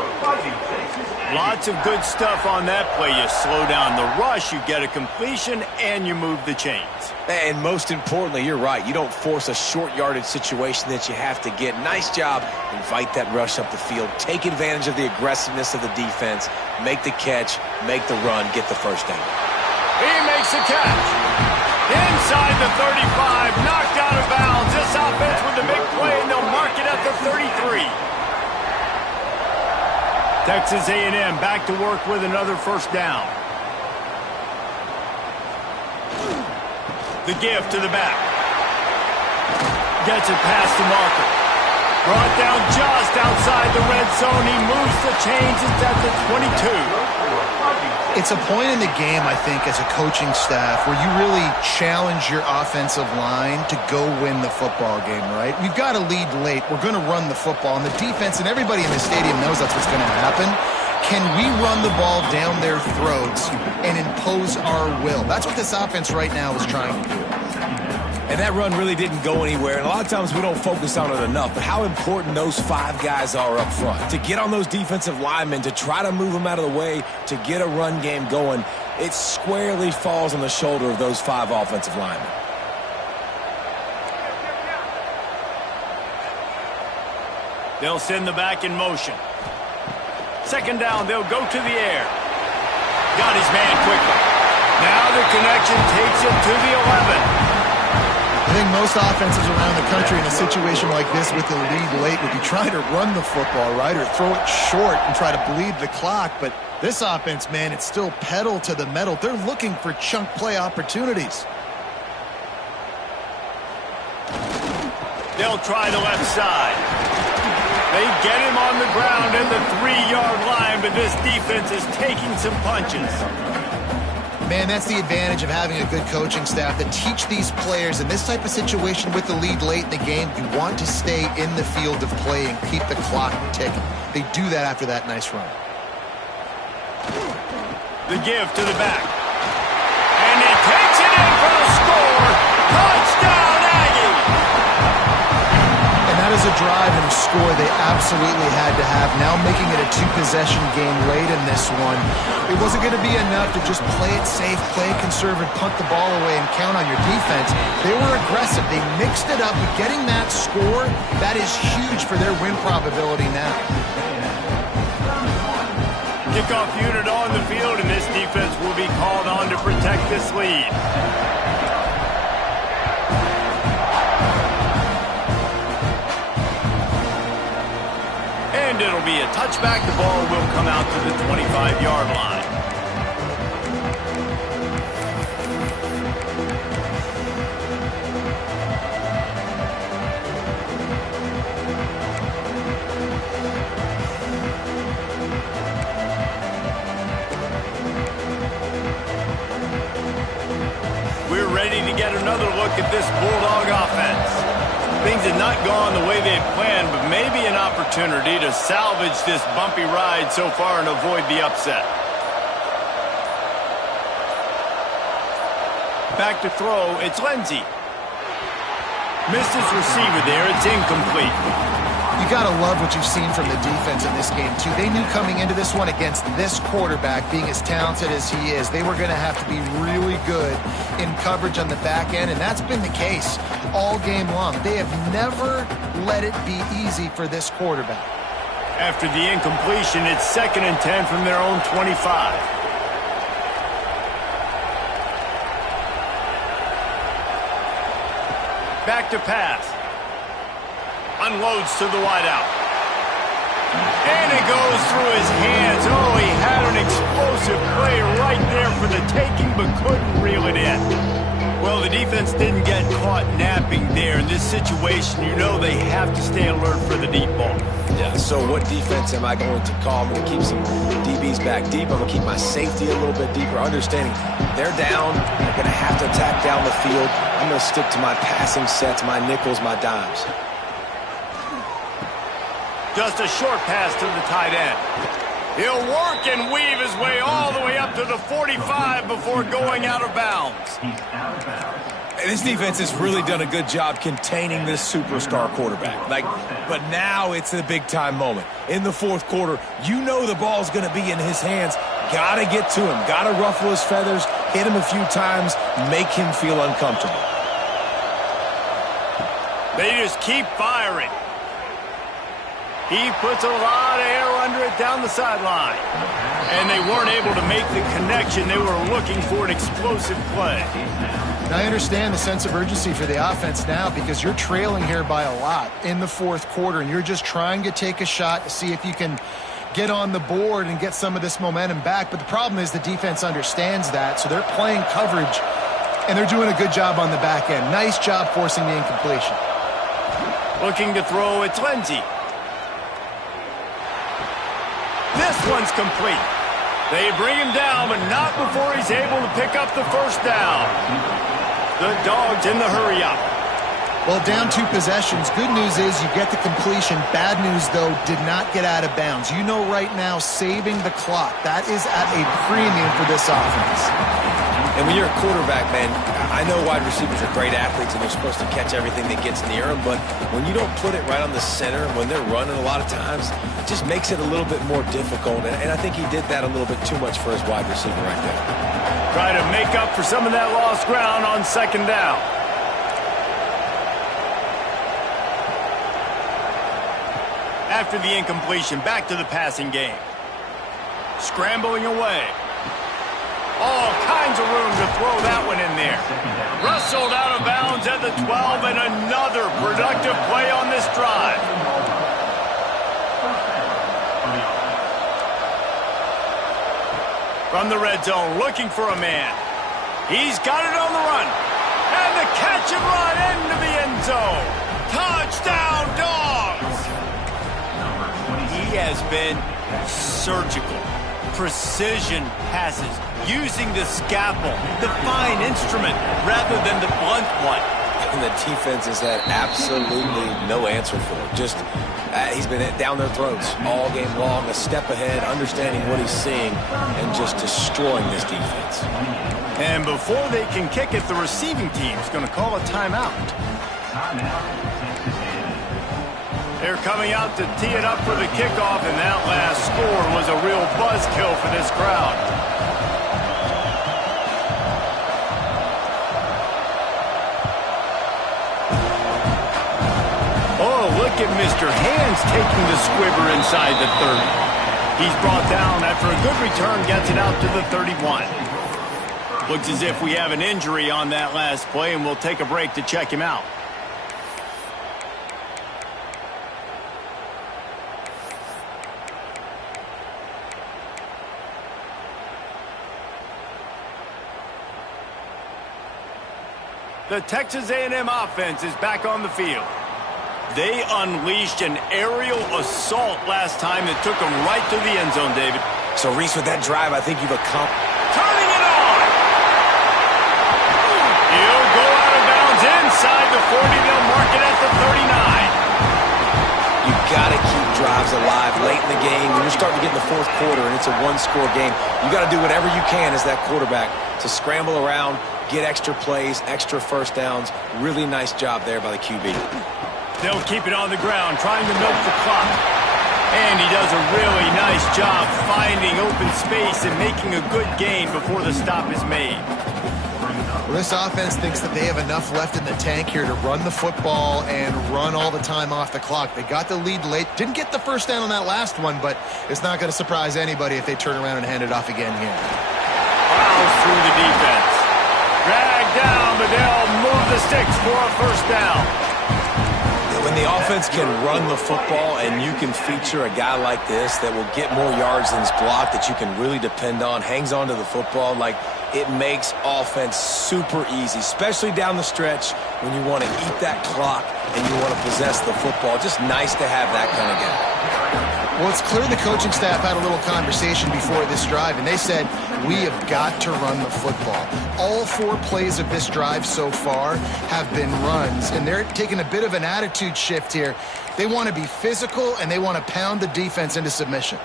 Lots of good stuff on that play. You slow down the rush, you get a completion, and you move the chains. And most importantly, you're right. You don't force a short yardage situation that you have to get. Nice job. Invite that rush up the field. Take advantage of the aggressiveness of the defense. Make the catch. Make the run. Get the first down. He makes the catch. Inside the 35. Knocked out of bounds. This offense with the big play, and they'll mark it at the 33. Texas A&M back to work with another first down. The give to the back. Gets it past the marker. Brought down just outside the red zone. He moves the chains. It's at the 22. It's a point in the game, I think, as a coaching staff where you really challenge your offensive line to go win the football game, right? We've got to lead late. We're going to run the football. And the defense and everybody in the stadium knows that's what's going to happen. Can we run the ball down their throats and impose our will? That's what this offense right now is trying to do. And that run really didn't go anywhere. And a lot of times we don't focus on it enough. But how important those 5 guys are up front. To get on those defensive linemen, to try to move them out of the way, to get a run game going, it squarely falls on the shoulder of those 5 offensive linemen. They'll send the back in motion. Second down, they'll go to the air. Got his man quickly. Now the connection takes him to the 11. I think most offenses around the country in a situation like this with the lead late would be trying to run the football, right, or throw it short and try to bleed the clock. But this offense, man, it's still pedal to the metal. They're looking for chunk play opportunities. They'll try the left side. They get him on the ground at the 3-yard line, but this defense is taking some punches. Man, that's the advantage of having a good coaching staff that teach these players in this type of situation with the lead late in the game. You want to stay in the field of play and keep the clock ticking. They do that after that nice run. The give to the back. And he takes it in for the score. Touchdown, Aggie! And that is a drive and a score they absolutely had to have. Now making it a 2-possession game late in this one. It wasn't going to be enough to just play it safe, play it conservative, punt the ball away, and count on your defense. They were aggressive. They mixed it up. But getting that score, that is huge for their win probability now. Kickoff unit on the field, and this defense will be called on to protect this lead. And it'll be a touchback. The ball will come out to the 25-yard line. We're ready to get another look at this Bulldog offense. Things had not gone the way they had planned, but maybe an opportunity to salvage this bumpy ride so far and avoid the upset. Back to throw, it's Lindsey. Missed his receiver there, it's incomplete. You got to love what you've seen from the defense in this game, too. They knew coming into this one against this quarterback, being as talented as he is, they were going to have to be really good in coverage on the back end, and that's been the case all game long. They have never let it be easy for this quarterback. After the incompletion, it's 2nd and 10 from their own 25. Back to pass. Unloads to the wideout. And it goes through his hands. Oh, he had an explosive play right there for the taking, but couldn't reel it in. Well, the defense didn't get caught napping there. In this situation, you know they have to stay alert for the deep ball. Yeah, so what defense am I going to call? I'm going to keep some DBs back deep. I'm going to keep my safety a little bit deeper, understanding they're down. They're going to have to attack down the field. I'm going to stick to my passing sets, my nickels, my dimes. Just a short pass to the tight end. He'll work and weave his way all the way up to the 45 before going out of bounds. This defense has really done a good job containing this superstar quarterback. But now it's a big-time moment. In the fourth quarter, you know the ball's going to be in his hands. Got to get to him. Got to ruffle his feathers, hit him a few times, make him feel uncomfortable. They just keep firing. He puts a lot of air under it down the sideline. And they weren't able to make the connection. They were looking for an explosive play. Now, I understand the sense of urgency for the offense now because you're trailing here by a lot in the fourth quarter, and you're just trying to take a shot to see if you can get on the board and get some of this momentum back. But the problem is the defense understands that, so they're playing coverage, and they're doing a good job on the back end. Nice job forcing the incompletion. Looking to throw, it's Lindsey. This one's complete. They bring him down, but not before he's able to pick up the first down. The Dogs in the hurry-up. Well, down 2 possessions. Good news is you get the completion. Bad news, though, did not get out of bounds. You know right now, saving the clock, that is at a premium for this offense. And when you're a quarterback, man, I know wide receivers are great athletes and they're supposed to catch everything that gets near them, but when you don't put it right on the center, when they're running a lot of times, it just makes it a little bit more difficult. And I think he did that a little bit too much for his wide receiver right there. Try to make up for some of that lost ground on second down. After the incompletion, back to the passing game. Scrambling away. All kinds of room to throw that one in there. Wrestled out of bounds at the 12, and another productive play on this drive. From the red zone, looking for a man. He's got it on the run. And the catch and run into the end zone. Touchdown, Dogs! He has been surgical. Precision passes, using the scalpel, the fine instrument, rather than the blunt one. And the defense has had absolutely no answer for him. Just, he's been down their throats all game long, a step ahead, understanding what he's seeing, and just destroying this defense. And before they can kick it, the receiving team's going to call a timeout. They're coming out to tee it up for the kickoff, and that last score was a real buzzkill for this crowd. Oh, look at Mr. Hands taking the squibber inside the 30. He's brought down after a good return, gets it out to the 31. Looks as if we have an injury on that last play, and we'll take a break to check him out. The Texas A&M offense is back on the field. They unleashed an aerial assault last time that took them right to the end zone, David. So, Reese, with that drive, I think you've accomplished... Turning it on! He'll go out of bounds inside the 40. They'll mark it at the 39. You've got to keep drives alive late in the game. When you're starting to get in the fourth quarter and it's a one-score game, you got to do whatever you can as that quarterback to scramble around, get extra plays, extra first downs. Really nice job there by the QB. They'll keep it on the ground, trying to milk the clock. And he does a really nice job finding open space and making a good gain before the stop is made. Well, this offense thinks that they have enough left in the tank here to run the football and run all the time off the clock. They got the lead late. Didn't get the first down on that last one, but it's not going to surprise anybody if they turn around and hand it off again here. Fouls through the defense. Dragged down, but they'll move the sticks for a first down. When the offense can run the football and you can feature a guy like this that will get more yards than his block, that you can really depend on, hangs on to the football, like it makes offense super easy, especially down the stretch when you want to eat that clock and you want to possess the football. Just nice to have that kind of game. Well, it's clear the coaching staff had a little conversation before this drive, and they said, we have got to run the football. All 4 plays of this drive so far have been runs, and they're taking a bit of an attitude shift here. They want to be physical, and they want to pound the defense into submission.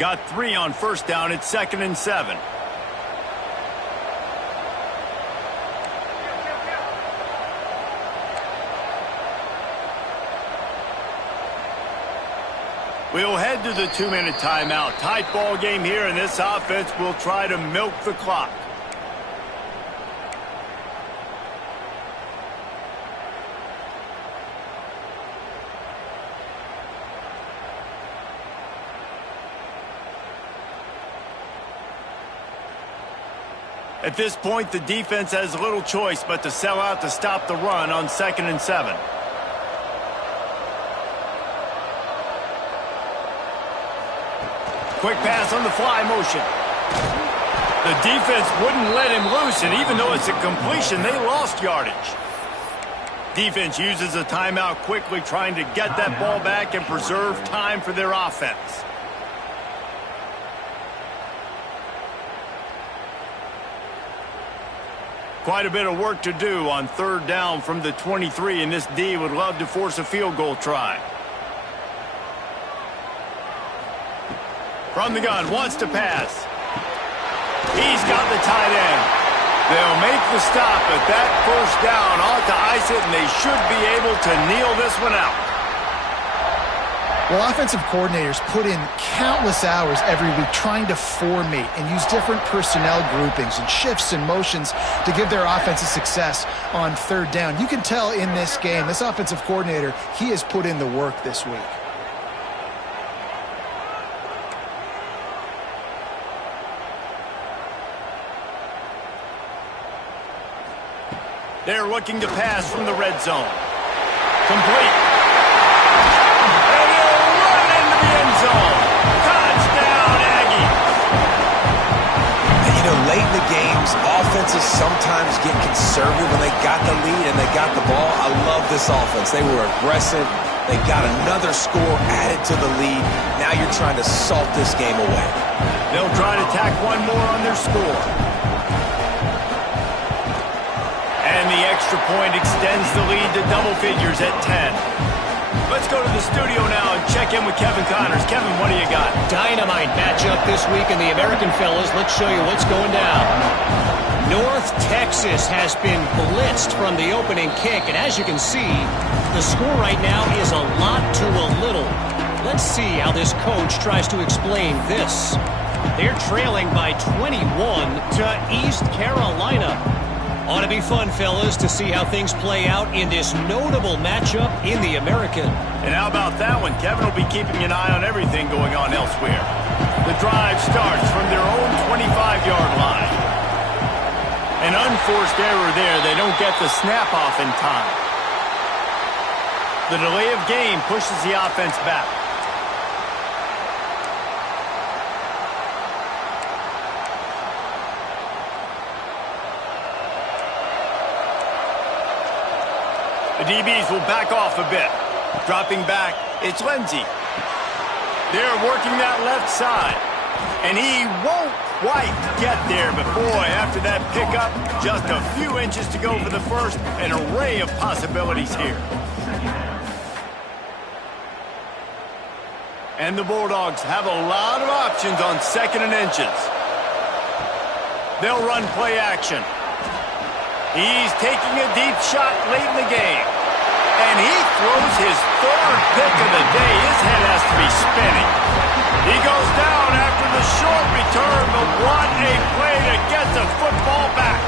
Got 3 on first down. It's 2nd and 7. We'll head to the 2-minute timeout. Tight ball game here, and this offense will try to milk the clock. At this point, the defense has little choice but to sell out to stop the run on 2nd and 7. Quick pass on the fly motion. The defense wouldn't let him loose, and even though it's a completion, they lost yardage. Defense uses a timeout quickly, trying to get that ball back and preserve time for their offense. Quite a bit of work to do on 3rd down from the 23, and this D would love to force a field goal try. From the gun, wants to pass. He's got the tight end. They'll make the stop, but that first down ought to ice it, and they should be able to kneel this one out. Well, offensive coordinators put in countless hours every week trying to formate and use different personnel groupings and shifts and motions to give their offensive success on third down. You can tell in this game, this offensive coordinator, he has put in the work this week. They're looking to pass from the red zone. Complete. And he'll run into the end zone. Touchdown, Aggies. And you know, late in the games, offenses sometimes get conservative when they got the lead and they got the ball. I love this offense. They were aggressive. They got another score added to the lead. Now you're trying to salt this game away. They'll try to tack one more on their score. And the extra point extends the lead to double figures at 10. Let's go to the studio now and check in with Kevin Connors. Kevin, what do you got? Dynamite matchup this week in the American, fellas. Let's show you what's going down. North Texas has been blitzed from the opening kick, and as you can see, the score right now is a lot to a little. Let's see how this coach tries to explain this. They're trailing by 21 to East Carolina. Ought to be fun, fellas, to see how things play out in this notable matchup in the American. And how about that one? Kevin will be keeping an eye on everything going on elsewhere. The drive starts from their own 25-yard line. An unforced error there. They don't get the snap off in time. The delay of game pushes the offense back. The DBs will back off a bit. Dropping back, it's Lindsey. They're working that left side. And he won't quite get there. But boy, after that pickup, just a few inches to go for the first. An array of possibilities here. And the Bulldogs have a lot of options on second and inches. They'll run play action. He's taking a deep shot late in the game. And he throws his third pick of the day. His head has to be spinning. He goes down after the short return, but what a play to get the football back.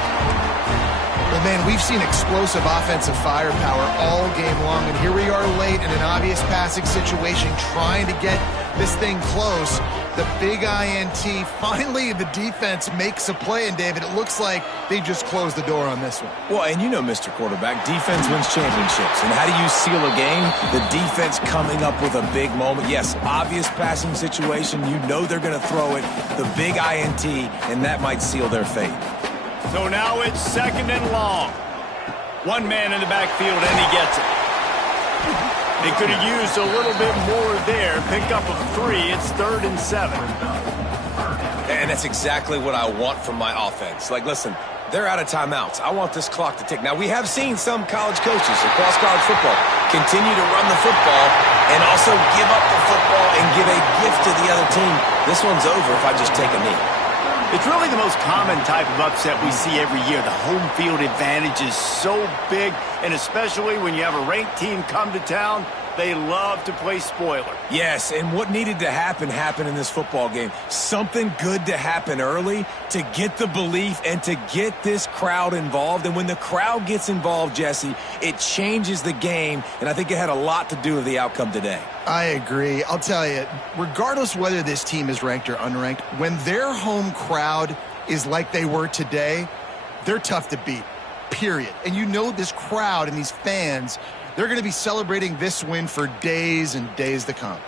Well, man, we've seen explosive offensive firepower all game long, and here we are late in an obvious passing situation trying to get this thing close. The big INT, finally the defense makes a play, and David, it looks like they just closed the door on this one. Well, and you know, Mr. Quarterback, defense wins championships. And how do you seal a game? The defense coming up with a big moment. Yes, obvious passing situation. You know they're going to throw it. The big INT, and that might seal their fate. So now it's second and long. One man in the backfield, and he gets it. They could have used a little bit more there. Pick up of 3. It's 3rd and 7. And that's exactly what I want from my offense. Like, listen, they're out of timeouts. I want this clock to tick. Now, we have seen some college coaches across college football continue to run the football and also give up the football and give a gift to the other team. This one's over if I just take a knee. It's really the most common type of upset we see every year. The home field advantage is so big, and especially when you have a ranked team come to town, they love to play spoiler. Yes, and what needed to happen happened in this football game. Something good to happen early to get the belief and to get this crowd involved. And when the crowd gets involved, Jesse, it changes the game, and I think it had a lot to do with the outcome today. I agree. I'll tell you, regardless whether this team is ranked or unranked, when their home crowd is like they were today, they're tough to beat, period. And you know this crowd and these fans, they're going to be celebrating this win for days and days to come.